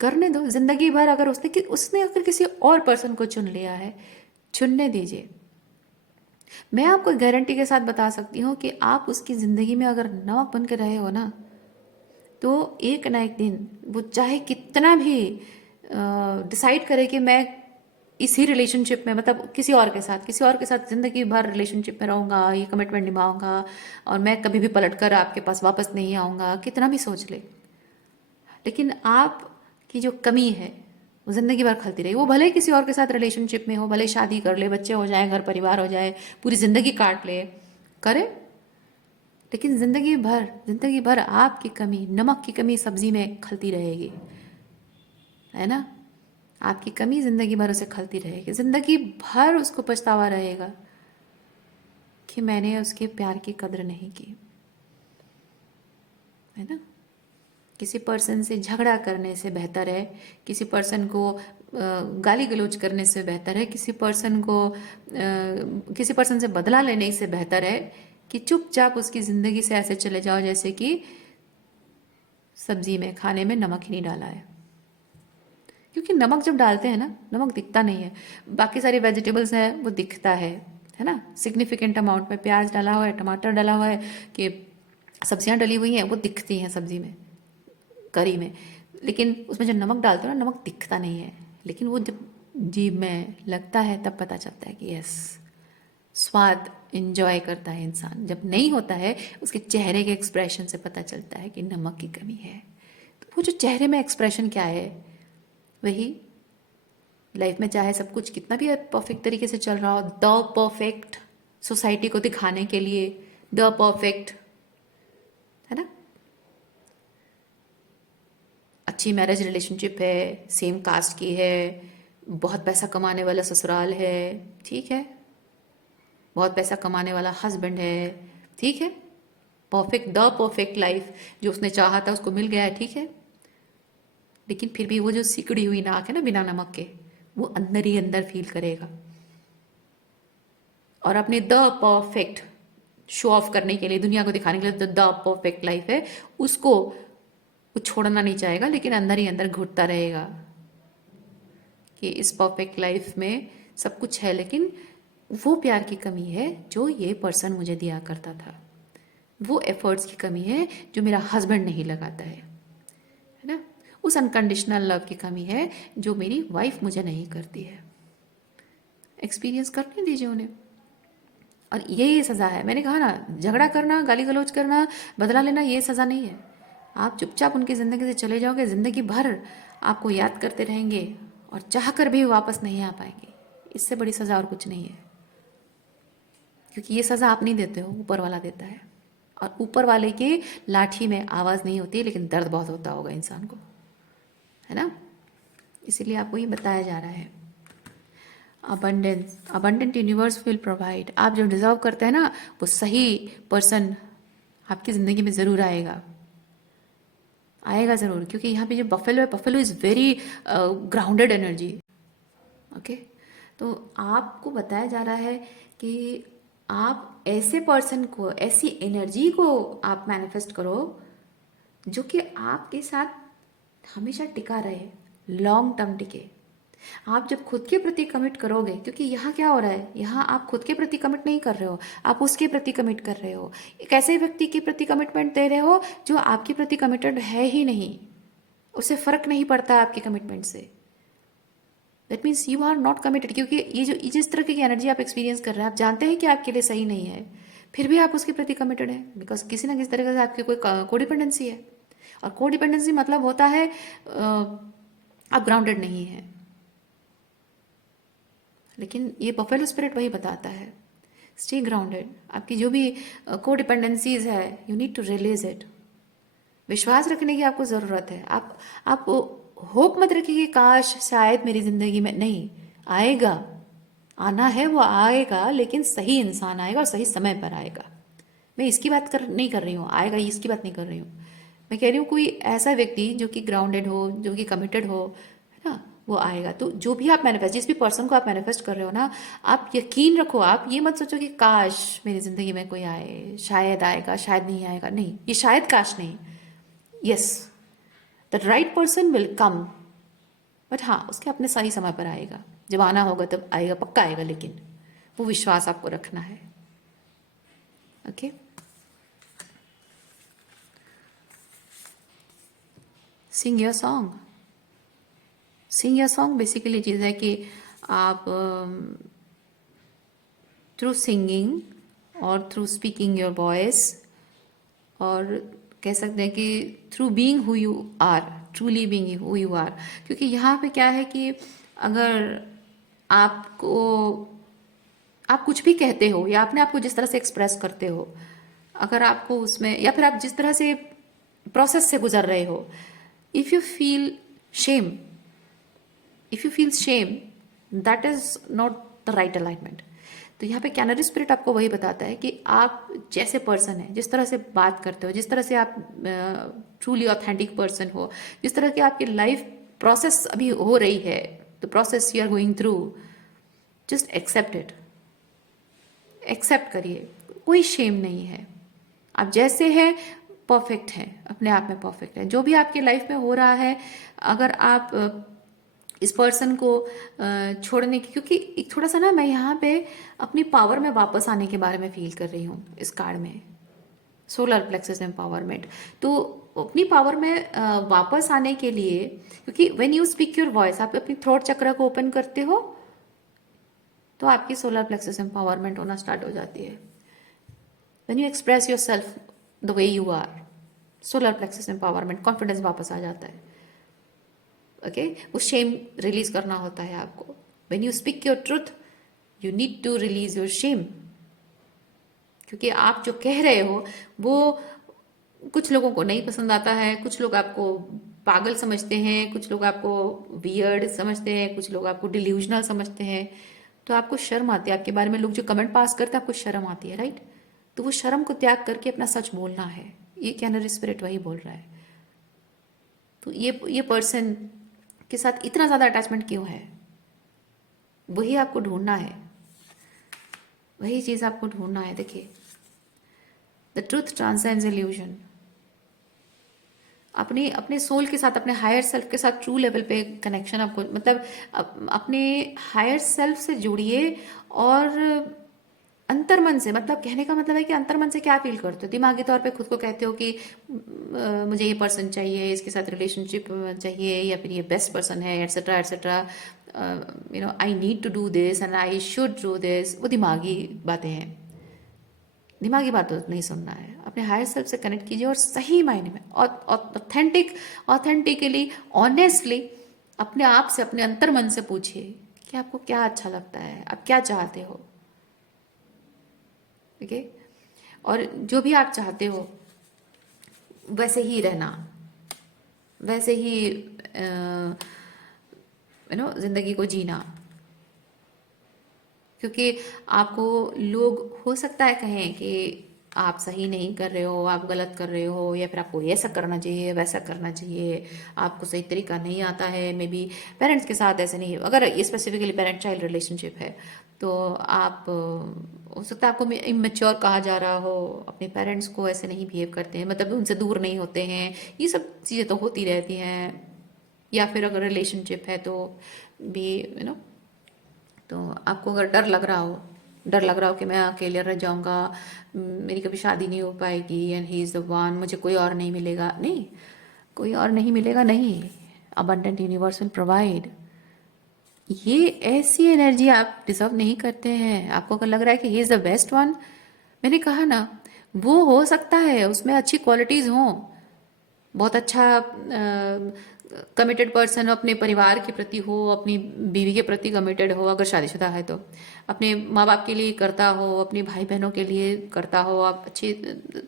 करने दो। जिंदगी भर अगर उसने अगर किसी और पर्सन को चुन लिया है, चुनने दीजिए। मैं आपको गारंटी के साथ बता सकती हूँ कि आप उसकी ज़िंदगी में अगर नमक बन के रहे हो ना, तो एक ना एक दिन वो चाहे कितना भी डिसाइड करे कि मैं इसी रिलेशनशिप में, मतलब किसी और के साथ ज़िंदगी भर रिलेशनशिप में रहूँगा, ये कमिटमेंट निभाऊंगा और मैं कभी भी पलट कर आपके पास वापस नहीं आऊँगा, कितना भी सोच ले, लेकिन आप की जो कमी है वो ज़िंदगी भर खलती रही। वो भले ही किसी और के साथ रिलेशनशिप में हो, भले ही शादी कर ले, बच्चे हो जाए, घर परिवार हो जाए, पूरी ज़िंदगी काट ले, करे, लेकिन ज़िंदगी भर आपकी कमी, नमक की कमी सब्जी में खलती रहेगी, है ना। आपकी कमी ज़िंदगी भर उसे खलती रहेगी, ज़िंदगी भर उसको पछतावा रहेगा कि मैंने उसके प्यार की कदर नहीं की, है ना। किसी पर्सन से झगड़ा करने से बेहतर है, किसी पर्सन को गाली गलौज करने से बेहतर है, किसी पर्सन से बदला लेने से बेहतर है कि चुपचाप उसकी ज़िंदगी से ऐसे चले जाओ जैसे कि सब्जी में, खाने में नमक ही नहीं डाला है। क्योंकि नमक जब डालते हैं ना, नमक दिखता नहीं है, बाकी सारी वेजिटेबल्स हैं वो दिखता है ना। सिग्निफिकेंट अमाउंट में प्याज डाला हुआ है, टमाटर डाला हुआ है, कि सब्जियां डली हुई हैं, वो दिखती हैं सब्जी में, करी में, लेकिन उसमें जब नमक डालते हो ना, नमक दिखता नहीं है, लेकिन वो जब जीभ में लगता है तब पता चलता है कि यस, स्वाद इंजॉय करता है इंसान। जब नहीं होता है, उसके चेहरे के एक्सप्रेशन से पता चलता है कि नमक की कमी है। तो वो जो चेहरे में एक्सप्रेशन क्या है, वही लाइफ में चाहे सब कुछ कितना भी परफेक्ट तरीके से चल रहा हो, द परफेक्ट सोसाइटी को दिखाने के लिए, द परफेक्ट, है ना, अच्छी मैरिज रिलेशनशिप है, सेम कास्ट की है, बहुत पैसा कमाने वाला ससुराल है, ठीक है, बहुत पैसा कमाने वाला हस्बैंड है, ठीक है, परफेक्ट, द परफेक्ट लाइफ जो उसने चाहा था उसको मिल गया है, ठीक है, लेकिन फिर भी वो जो सिकुड़ी हुई नाक है ना बिना नमक के, वो अंदर ही अंदर फील करेगा। और अपने द परफेक्ट शो ऑफ करने के लिए, दुनिया को दिखाने के लिए द परफेक्ट लाइफ है, उसको वो छोड़ना नहीं चाहेगा, लेकिन अंदर ही अंदर घुटता रहेगा कि इस परफेक्ट लाइफ में सब कुछ है, लेकिन वो प्यार की कमी है जो ये पर्सन मुझे दिया करता था, वो एफर्ट्स की कमी है जो मेरा हस्बैंड नहीं लगाता है ना, उस अनकंडीशनल लव की कमी है जो मेरी वाइफ मुझे नहीं करती है। एक्सपीरियंस करने दीजिए उन्हें। और ये सज़ा है, मैंने कहा ना, झगड़ा करना, गाली गलौज करना, बदला लेना, ये सज़ा नहीं है। आप चुपचाप उनकी ज़िंदगी से चले जाओगे, ज़िंदगी भर आपको याद करते रहेंगे और चाह कर भी वापस नहीं आ पाएंगे। इससे बड़ी सज़ा और कुछ नहीं है, क्योंकि ये सज़ा आप नहीं देते हो, ऊपर वाला देता है। और ऊपर वाले की लाठी में आवाज़ नहीं होती, लेकिन दर्द बहुत होता होगा इंसान को, है ना। इसीलिए आपको ये बताया जा रहा है, अबंडेंट यूनिवर्स विल प्रोवाइड। आप जो डिजर्व करते हैं ना, वो सही पर्सन आपकी ज़िंदगी में ज़रूर आएगा, आएगा ज़रूर। क्योंकि यहाँ पे जो बफेलो है, buffalo is very grounded energy, okay. तो आपको बताया जा रहा है कि आप ऐसे पर्सन को, ऐसी एनर्जी को आप मैनिफेस्ट करो जो कि आपके साथ हमेशा टिका रहे, लॉन्ग टर्म टिके। आप जब खुद के प्रति कमिट करोगे, क्योंकि यहाँ क्या हो रहा है, यहाँ आप खुद के प्रति कमिट नहीं कर रहे हो, आप उसके प्रति कमिट कर रहे हो। एक ऐसे व्यक्ति के प्रति कमिटमेंट दे रहे हो जो आपके प्रति कमिटेड है ही नहीं, उसे फर्क नहीं पड़ता आपके कमिटमेंट से। That means you are not committed. क्योंकि ये जो जिस तरह की एनर्जी आप एक्सपीरियंस कर रहे हैं, आप जानते हैं कि आपके लिए सही नहीं है, फिर भी आप उसके प्रति कमिटेड हैं, बिकॉज किसी ना किसी तरह से आपकी कोई कोडिपेंडेंसी है। और कोडिपेंडेंसी मतलब होता है आप ग्राउंडेड नहीं है। लेकिन ये बफेलो स्पिरिट वही बताता है, स्टे ग्राउंडेड। आपकी जो भी कोडिपेंडेंसीज है, you need to release it. विश्वास रखने की आपको ज़रूरत है। आप होप मत रखिए कि काश शायद मेरी ज़िंदगी में, नहीं आएगा, आना है वो आएगा, लेकिन सही इंसान आएगा और सही समय पर आएगा। मैं इसकी बात नहीं कर रही हूँ, आएगा इसकी बात नहीं कर रही हूँ। मैं कह रही हूँ कोई ऐसा व्यक्ति जो कि ग्राउंडेड हो, जो कि कमिटेड हो, है ना, वो आएगा। तो जो भी आप मैनिफेस्ट, जिस भी पर्सन को आप मैनिफेस्ट कर रहे हो ना, आप यकीन रखो, आप ये मत सोचो कि काश मेरी ज़िंदगी में कोई आए, शायद आएगा, शायद नहीं आएगा। नहीं, ये शायद काश नहीं, yes, the right person will come, but हाँ उसके अपने सही समय पर आएगा। जब आना होगा तब आएगा, पक्का आएगा, लेकिन वो विश्वास आपको रखना है। Okay, sing your song. Sing your song basically चीज़ है कि आप थ्रू सिंगिंग और थ्रू स्पीकिंग योर वॉइस, और कह सकते हैं कि through being who you are, truly being who you are. क्योंकि यहाँ पे क्या है कि अगर आपको, आप कुछ भी कहते हो या अपने आप को जिस तरह से एक्सप्रेस करते हो, अगर आपको उसमें, या फिर आप जिस तरह से प्रोसेस से गुजर रहे हो, if you feel shame, if you feel shame, that is not the right alignment. तो यहाँ पे कैनरी स्पिरिट आपको वही बताता है कि आप जैसे पर्सन है, जिस तरह से बात करते हो, जिस तरह से आप ट्रूली ऑथेंटिक पर्सन हो, जिस तरह की आपकी लाइफ प्रोसेस अभी हो रही है, the process you are going through, just accept it, accept करिए। कोई शेम नहीं है, आप जैसे हैं परफेक्ट हैं, अपने आप में परफेक्ट है। जो भी आपकी लाइफ में हो रहा है, अगर आप इस पर्सन को छोड़ने की, क्योंकि एक थोड़ा सा ना मैं यहाँ पे अपनी पावर में वापस आने के बारे में फील कर रही हूँ इस कार्ड में, सोलर प्लेक्सस एम्पावरमेंट। तो अपनी पावर में वापस आने के लिए, क्योंकि when you speak your voice, आप अपनी थ्रोट चक्र को ओपन करते हो तो आपकी सोलर प्लेक्सस एम्पावरमेंट होना स्टार्ट हो जाती है। When you express yourself the way you are, solar plexus empowerment, confidence वापस आ जाता है। ओके, वो शेम रिलीज करना होता है आपको। When you speak your truth, you need to release your shame. क्योंकि आप जो कह रहे हो वो कुछ लोगों को नहीं पसंद आता है, कुछ लोग आपको पागल समझते हैं, कुछ लोग आपको वियर्ड समझते हैं, कुछ लोग आपको डिल्यूजनल समझते हैं। तो आपको शर्म आती है, आपके बारे में लोग जो कमेंट पास करते हैं आपको शर्म आती है, राइट? तो वो शर्म को त्याग करके अपना सच बोलना है, ये कैनरी स्पिरिट वही बोल रहा है। तो ये पर्सन के साथ इतना ज़्यादा अटैचमेंट क्यों है, वही आपको ढूंढना है, वही चीज़ आपको ढूंढना है। देखिए, द ट्रूथ ट्रांसेंड्स इल्यूजन। अपने अपने सोल के साथ, अपने हायर सेल्फ के साथ ट्रू लेवल पे कनेक्शन आपको, मतलब अपने हायर सेल्फ से जुड़िए। और अंतर्मन से, मतलब कहने का मतलब है कि अंतर्मन से क्या फील करते हो। दिमागी तौर पे खुद को कहते हो कि मुझे ये पर्सन चाहिए, इसके साथ रिलेशनशिप चाहिए, या फिर ये बेस्ट पर्सन है, etcetera etcetera, you know I need to do this and I should do this. वो दिमागी बातें हैं, दिमागी बातों नहीं सुनना है। अपने हायर सेल्फ से कनेक्ट कीजिए और सही मायने में ऑथेंटिकली, ऑनेस्टली अपने आप से, अपने अंतर्मन से पूछिए कि आपको क्या अच्छा लगता है, आप क्या चाहते हो। ठीक है, और जो भी आप चाहते हो वैसे ही रहना, वैसे ही यू नो जिंदगी को जीना। क्योंकि आपको लोग हो सकता है कहें कि आप सही नहीं कर रहे हो, आप गलत कर रहे हो, या फिर आपको ऐसा करना चाहिए वैसा करना चाहिए, आपको सही तरीका नहीं आता है। मे बी पेरेंट्स के साथ ऐसे नहीं, अगर स्पेसिफिकली पेरेंट चाइल्ड रिलेशनशिप है तो आप हो सकता है आपको इमेच्योर कहा जा रहा हो, अपने पेरेंट्स को ऐसे नहीं बिहेव करते हैं, मतलब उनसे दूर नहीं होते हैं, ये सब चीज़ें तो होती रहती हैं। या फिर अगर रिलेशनशिप है तो भी तो आपको अगर डर लग रहा हो कि मैं अकेले रह जाऊंगा, मेरी कभी शादी नहीं हो पाएगी, and he is the one, मुझे कोई और नहीं मिलेगा, नहीं, कोई और नहीं मिलेगा नहीं, अबंडेंट यूनिवर्स विल प्रोवाइड। ये ऐसी एनर्जी आप डिजर्व नहीं करते हैं। आपको अगर लग रहा है कि he is the best one, मैंने कहा ना, वो हो सकता है उसमें अच्छी क्वालिटीज़ हों, बहुत अच्छा कमिटेड पर्सन अपने परिवार के प्रति हो, अपनी बीवी के प्रति कमिटेड हो, अगर शादीशुदा है तो अपने माँ बाप के लिए करता हो, अपने भाई बहनों के लिए करता हो, आप अच्छी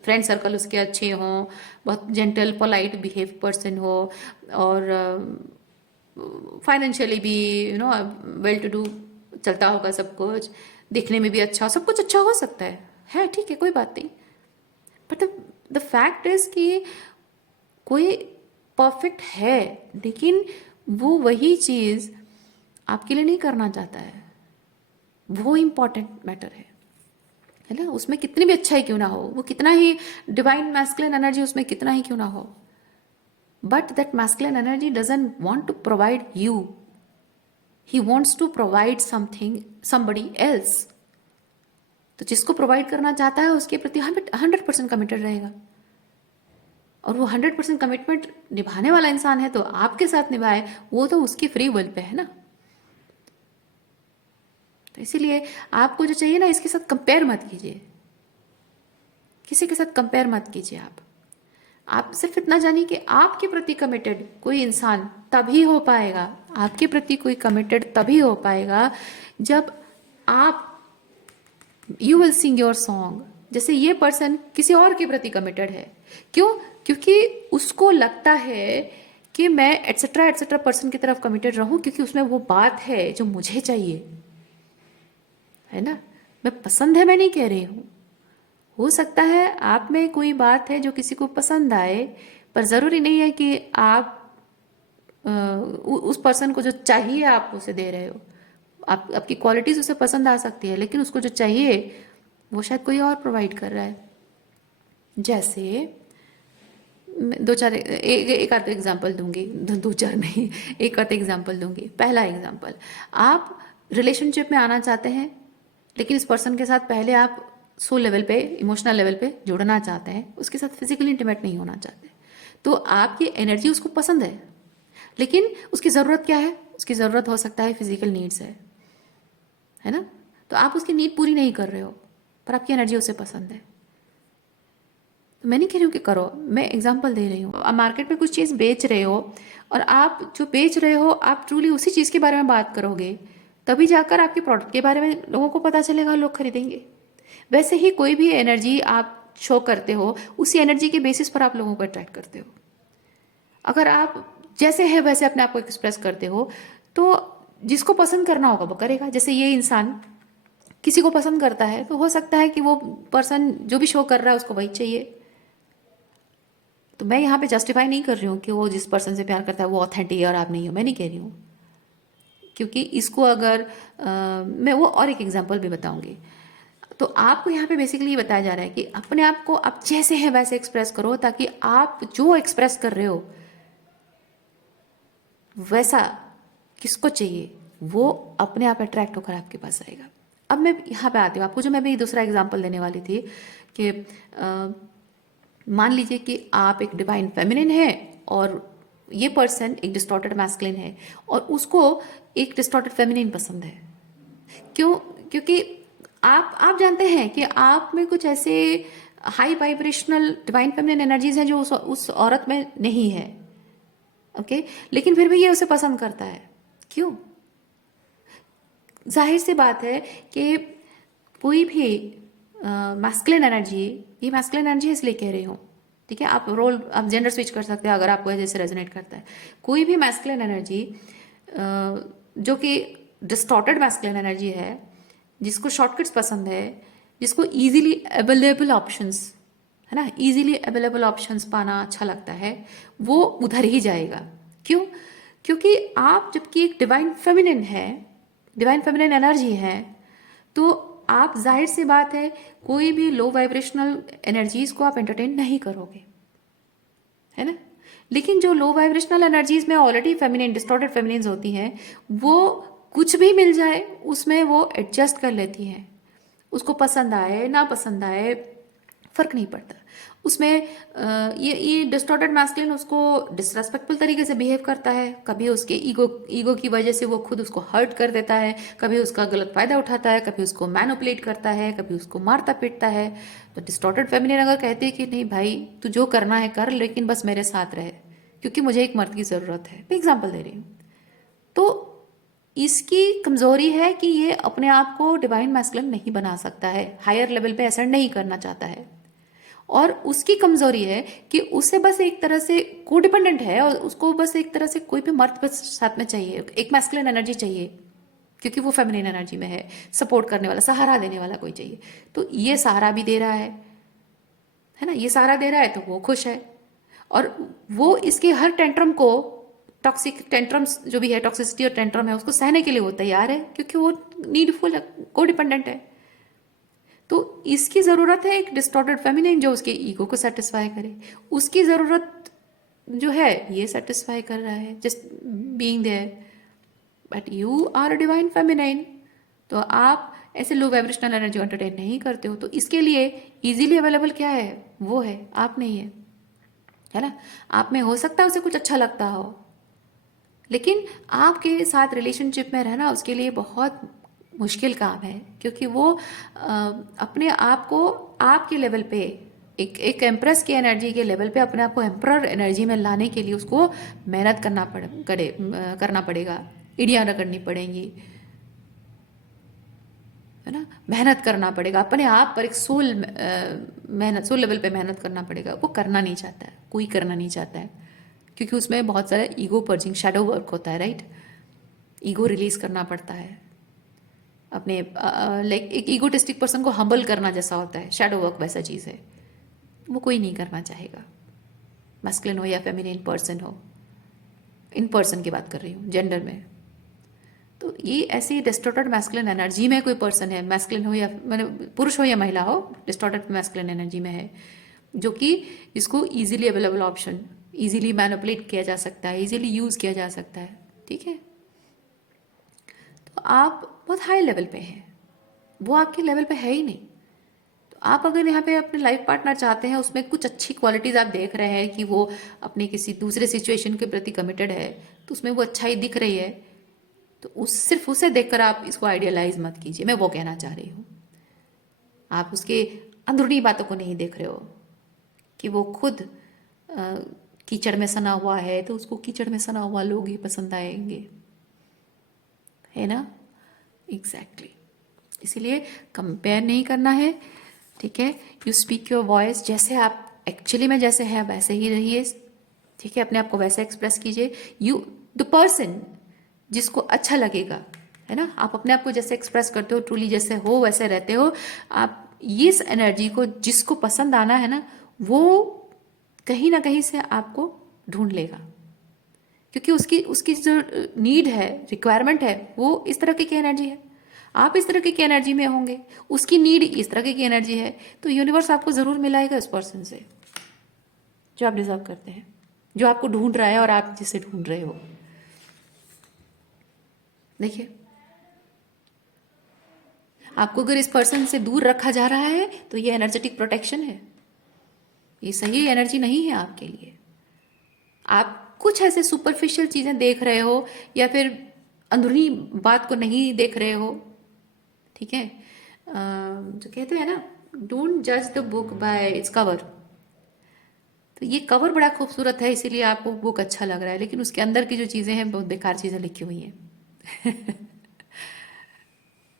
फ्रेंड सर्कल उसके अच्छे हों, बहुत जेंटल पोलाइट बिहेव पर्सन हो, और फाइनेंशियली भी वेल टू डू चलता होगा, सब कुछ दिखने में भी अच्छा, सब कुछ अच्छा हो सकता है ठीक है, कोई बात नहीं। बट द फैक्ट इज कि कोई परफेक्ट है, लेकिन वो वही चीज़ आपके लिए नहीं करना चाहता है, वो इम्पॉर्टेंट मैटर है ना। उसमें कितनी भी अच्छा ही क्यों ना हो, वो कितना ही डिवाइन मैस्कुलिन एनर्जी उसमें कितना ही क्यों ना हो, but that masculine energy doesn't want to provide you, he wants to provide something somebody else. तो जिसको प्रोवाइड करना चाहता है उसके प्रति 100% कमिटेड रहेगा, और वो 100% कमिटमेंट निभाने वाला इंसान है तो आपके साथ निभाए, वो तो उसकी फ्री विल पे है ना। तो इसीलिए आपको जो चाहिए ना, इसके साथ कंपेयर मत कीजिए, किसी के साथ कंपेयर मत कीजिए। आप सिर्फ इतना जानिए कि आपके प्रति कमिटेड कोई इंसान तभी हो पाएगा, आपके प्रति कोई कमिटेड तभी हो पाएगा जब आप you will sing your song. जैसे ये पर्सन किसी और के प्रति कमिटेड है, क्यों? क्योंकि उसको लगता है कि मैं एटसेट्रा एटसेट्रा पर्सन की तरफ कमिटेड रहूं, क्योंकि उसमें वो बात है जो मुझे चाहिए, है ना। मैं पसंद है मैं नहीं कह रही हूं, हो सकता है आप में कोई बात है जो किसी को पसंद आए, पर जरूरी नहीं है कि आप उस पर्सन को जो चाहिए आप उसे दे रहे हो। आपकी क्वालिटीज उसे पसंद आ सकती है, लेकिन उसको जो चाहिए वो शायद कोई और प्रोवाइड कर रहा है। जैसे दो चार एक आध एग्जांपल दूंगी, दो चार नहीं, एक आध एग्जांपल दूंगी। पहला एग्जांपल, आप रिलेशनशिप में आना चाहते हैं, लेकिन इस पर्सन के साथ पहले आप सोल लेवल पे, इमोशनल लेवल पे जुड़ना चाहते हैं, उसके साथ फिजिकली इंटीमेट नहीं होना चाहते, तो आपकी एनर्जी उसको पसंद है। लेकिन उसकी ज़रूरत क्या है? उसकी ज़रूरत हो सकता है फिजिकल नीड्स है ना। तो आप उसकी नीड पूरी नहीं कर रहे हो, पर आपकी एनर्जी उसे पसंद है। तो मैं नहीं कह रही हूँ कि करो, मैं एग्जांपल दे रही हूँ। आप मार्केट में कुछ चीज़ बेच रहे हो, और आप जो बेच रहे हो आप ट्रूली उसी चीज़ के बारे में बात करोगे, तभी जाकर आपके प्रोडक्ट के बारे में लोगों को पता चलेगा, लोग खरीदेंगे। वैसे ही कोई भी एनर्जी आप शो करते हो, उसी एनर्जी के बेसिस पर आप लोगों को अट्रैक्ट करते हो। अगर आप जैसे है वैसे अपने आप को एक्सप्रेस करते हो, तो जिसको पसंद करना होगा वो करेगा। जैसे ये इंसान किसी को पसंद करता है, तो हो सकता है कि वो पर्सन जो भी शो कर रहा है उसको वही चाहिए। तो मैं यहाँ पे जस्टिफाई नहीं कर रही हूँ कि वो जिस पर्सन से प्यार करता है वो ऑथेंटिक है और आप नहीं हो, मैं नहीं कह रही हूँ। क्योंकि इसको अगर मैं वो और एक एग्जांपल भी बताऊंगी। तो आपको यहाँ पे बेसिकली ये बताया जा रहा है कि अपने आप को आप जैसे हैं वैसे एक्सप्रेस करो, ताकि आप जो एक्सप्रेस कर रहे हो वैसा किसको चाहिए वो अपने आप अट्रैक्ट होकर आपके पास आएगा। अब मैं यहाँ पे आती हूँ, आपको जो मैं भी दूसरा एग्जांपल देने वाली थी कि मान लीजिए कि आप एक डिवाइन फेमिनिन है और ये पर्सन एक डिस्टॉर्टेड मैस्कुलिन है, और उसको एक डिस्टॉर्टेड फेमिनिन पसंद है। क्यों? क्योंकि आप जानते हैं कि आप में कुछ ऐसे high vibrational divine feminine energies हैं जो उस औरत में नहीं है, ओके। लेकिन फिर भी ये उसे पसंद करता है, क्यों? जाहिर सी बात है कि कोई भी मैस्कुलिन एनर्जी, ये मैस्कुलिन एनर्जी इसलिए कह रही हूँ, ठीक है, आप जेंडर स्विच कर सकते हैं अगर आपको जैसे रेजोनेट करता है। कोई भी मैस्कुलिन एनर्जी जो कि डिस्टॉर्टेड मैस्कुलिन एनर्जी है, जिसको शॉर्टकट्स पसंद है, जिसको इजीली अवेलेबल ऑप्शंस, है ना, इजीली अवेलेबल ऑप्शंस पाना अच्छा लगता है, वो उधर ही जाएगा। क्यों? क्योंकि आप जबकि एक डिवाइन फेमिनिन है, डिवाइन फेमिनिन एनर्जी है, तो आप जाहिर सी बात है कोई भी लो वाइब्रेशनल एनर्जीज को आप एंटरटेन नहीं करोगे, है ना। लेकिन जो लो वाइब्रेशनल एनर्जीज में ऑलरेडी फेमिनिन डिस्टॉर्टेड फेमिनिन्स होती हैं, वो कुछ भी मिल जाए उसमें वो एडजस्ट कर लेती हैं, उसको पसंद आए ना पसंद आए फर्क नहीं पड़ता उसमें। ये डिस्टॉर्टेड मैस्कुलिन उसको डिसरेस्पेक्टफुल तरीके से बिहेव करता है, कभी उसके ईगो की वजह से वो खुद उसको हर्ट कर देता है, कभी उसका गलत फायदा उठाता है, कभी उसको मैनिपुलेट करता है, कभी उसको मारता पीटता है। तो डिस्टॉर्टेड फेमिनिन अगर कहती है कि नहीं भाई तू जो करना है कर, लेकिन बस मेरे साथ रहे, क्योंकि मुझे एक मर्द की ज़रूरत है, मैं एग्जाम्पल दे रही हूँ, तो इसकी कमजोरी है कि ये अपने आप को डिवाइन मैस्कुलिन नहीं बना सकता है, हायर लेवल पे असेंड नहीं करना चाहता है। और उसकी कमजोरी है कि उसे बस एक तरह से कोडिपेंडेंट है और उसको बस एक तरह से कोई भी मर्द बस साथ में चाहिए, एक मैस्कुलिन एनर्जी चाहिए, क्योंकि वो फेमिनिन एनर्जी में है, सपोर्ट करने वाला, सहारा देने वाला कोई चाहिए। तो ये सहारा भी दे रहा है ना, ये सहारा दे रहा है तो वो खुश है, और वो इसके हर टेंट्रम को, टॉक्सिक टेंट्रम्स जो भी है, टॉक्सिसिटी और टेंट्रम है, उसको सहने के लिए वो तैयार है, क्योंकि वो नीडफुल है, कोडिपेंडेंट है। तो इसकी ज़रूरत है एक डिस्टॉर्टेड फेमिनिन जो उसके ईगो को सेटिस्फाई करे, उसकी ज़रूरत जो है ये सेटिस्फाई कर रहा है, just being there. But you are a divine feminine, तो आप ऐसे लो वाइब्रेशनल एनर्जी एंटरटेन नहीं करते हो, तो इसके लिए इजीली अवेलेबल क्या है, वो है, आप नहीं है ना। आप में हो सकता है उसे कुछ अच्छा लगता हो, लेकिन आपके साथ रिलेशनशिप में रहना उसके लिए बहुत मुश्किल काम है, क्योंकि वो अपने आप को आपके लेवल पे, एक एम्प्रेस की एनर्जी के लेवल पे अपने आप को एम्प्रर एनर्जी में लाने के लिए उसको मेहनत करना पड़ेगा, इडियां रगड़नी पड़ेंगी, है ना, मेहनत करना पड़ेगा अपने आप पर, एक सोल लेवल पे मेहनत करना पड़ेगा। वो करना नहीं चाहता है, कोई करना नहीं चाहता है, क्योंकि उसमें बहुत सारा ईगो पर्जिंग शैडो वर्क होता है, राइट। ईगो रिलीज करना पड़ता है अपने, लाइक एक ईगोटिस्टिक पर्सन को हम्बल करना जैसा होता है, शैडो वर्क वैसा चीज़ है, वो कोई नहीं करना चाहेगा, मैस्कुलिन हो या फेमिनिन पर्सन हो। इन पर्सन की बात कर रही हूँ, जेंडर में। तो ये ऐसी डिस्टॉर्टेड मैस्कुलिन एनर्जी में कोई पर्सन है, मैस्कुलिन हो या मैंने पुरुष हो या महिला हो, डिस्टॉर्टेड मैस्कुलिन एनर्जी में है, जो कि इसको easily available option, easily manipulate किया जा सकता है, इजीली यूज़ किया जा सकता है, ठीक है। तो आप बहुत हाई लेवल पे हैं, वो आपके लेवल पे है ही नहीं। तो आप अगर यहाँ पे अपने लाइफ पार्टनर चाहते हैं, उसमें कुछ अच्छी क्वालिटीज आप देख रहे हैं कि वो अपने किसी दूसरे सिचुएशन के प्रति कमिटेड है, तो उसमें वो अच्छाई दिख रही है, तो उस सिर्फ उसे देखकर आप इसको आइडियलाइज मत कीजिए, मैं वो कहना चाह रही हूँ। आप उसके अंदरूनी बातों को नहीं देख रहे हो कि वो खुद कीचड़ में सना हुआ है, तो उसको कीचड़ में सना हुआ लोग ही पसंद आएंगे, है ना, एग्जैक्टली। इसीलिए कंपेयर नहीं करना है, ठीक है। यू स्पीक योर वॉइस, जैसे आप एक्चुअली में जैसे हैं वैसे ही रहिए, ठीक है, अपने आप को वैसे एक्सप्रेस कीजिए। यू द पर्सन जिसको अच्छा लगेगा, है ना, आप अपने आप को जैसे एक्सप्रेस करते हो, ट्रूली जैसे हो वैसे रहते हो, आप इस एनर्जी को जिसको पसंद आना है ना, वो कहीं ना कहीं से आपको ढूंढ लेगा, क्योंकि उसकी उसकी जो नीड है, रिक्वायरमेंट है, वो इस तरह की एनर्जी है। आप इस तरह की एनर्जी में होंगे, उसकी नीड इस तरह की एनर्जी है, तो यूनिवर्स आपको जरूर मिलाएगा उस पर्सन से जो आप डिजर्व करते हैं, जो आपको ढूंढ रहा है और आप जिसे ढूंढ रहे हो। देखिए, आपको अगर इस पर्सन से दूर रखा जा रहा है तो ये एनर्जेटिक प्रोटेक्शन है, ये सही एनर्जी नहीं है आपके लिए। आप कुछ ऐसे सुपरफिशियल चीजें देख रहे हो या फिर अंदरूनी बात को नहीं देख रहे हो, ठीक है। जो कहते हैं ना, डोंट जज the book by its cover, तो ये कवर बड़ा खूबसूरत है इसीलिए आपको बुक अच्छा लग रहा है, लेकिन उसके अंदर की जो चीजें हैं बहुत बेकार चीजें लिखी हुई हैं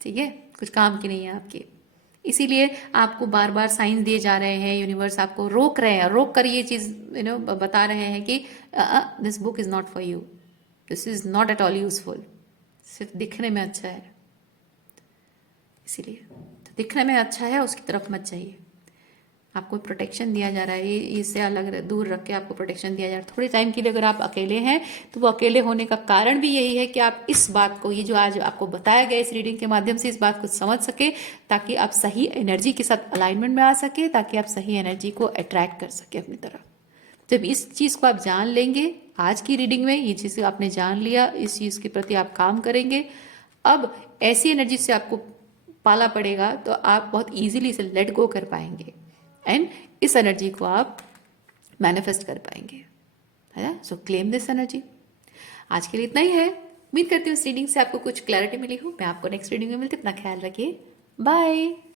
ठीक है, कुछ काम की नहीं है आपकी। इसीलिए आपको बार बार साइंस दिए जा रहे हैं, यूनिवर्स आपको रोक रहे हैं, रोक कर ये चीज बता रहे हैं कि this book is not for you, this is not at all useful, सिर्फ दिखने में अच्छा है इसीलिए। दिखने में अच्छा है उसकी तरफ मत जाइए। आपको प्रोटेक्शन दिया जा रहा है, ये इससे अलग दूर रख के आपको प्रोटेक्शन दिया जा रहा है। थोड़े टाइम के लिए अगर आप अकेले हैं तो वो अकेले होने का कारण भी यही है कि आप इस बात को, ये जो आज आपको बताया गया इस रीडिंग के माध्यम से, इस बात को समझ सके ताकि आप सही एनर्जी के साथ अलाइनमेंट में आ सके, ताकि आप सही एनर्जी को अट्रैक्ट कर सके अपनी तरफ। जब इस चीज़ को आप जान लेंगे, आज की रीडिंग में ये चीज़ आपने जान लिया, इस चीज़ के प्रति आप काम करेंगे, अब ऐसी एनर्जी से आपको पाला पड़ेगा तो आप बहुत इजीली इसे लेट गो कर पाएंगे एंड इस एनर्जी को आप मैनिफेस्ट कर पाएंगे, है ना। सो क्लेम दिस एनर्जी। आज के लिए इतना ही है। उम्मीद करती हूँ इस रीडिंग से आपको कुछ क्लैरिटी मिली हो। मैं आपको नेक्स्ट रीडिंग में मिलती हूँ। अपना ख्याल रखिए। बाय।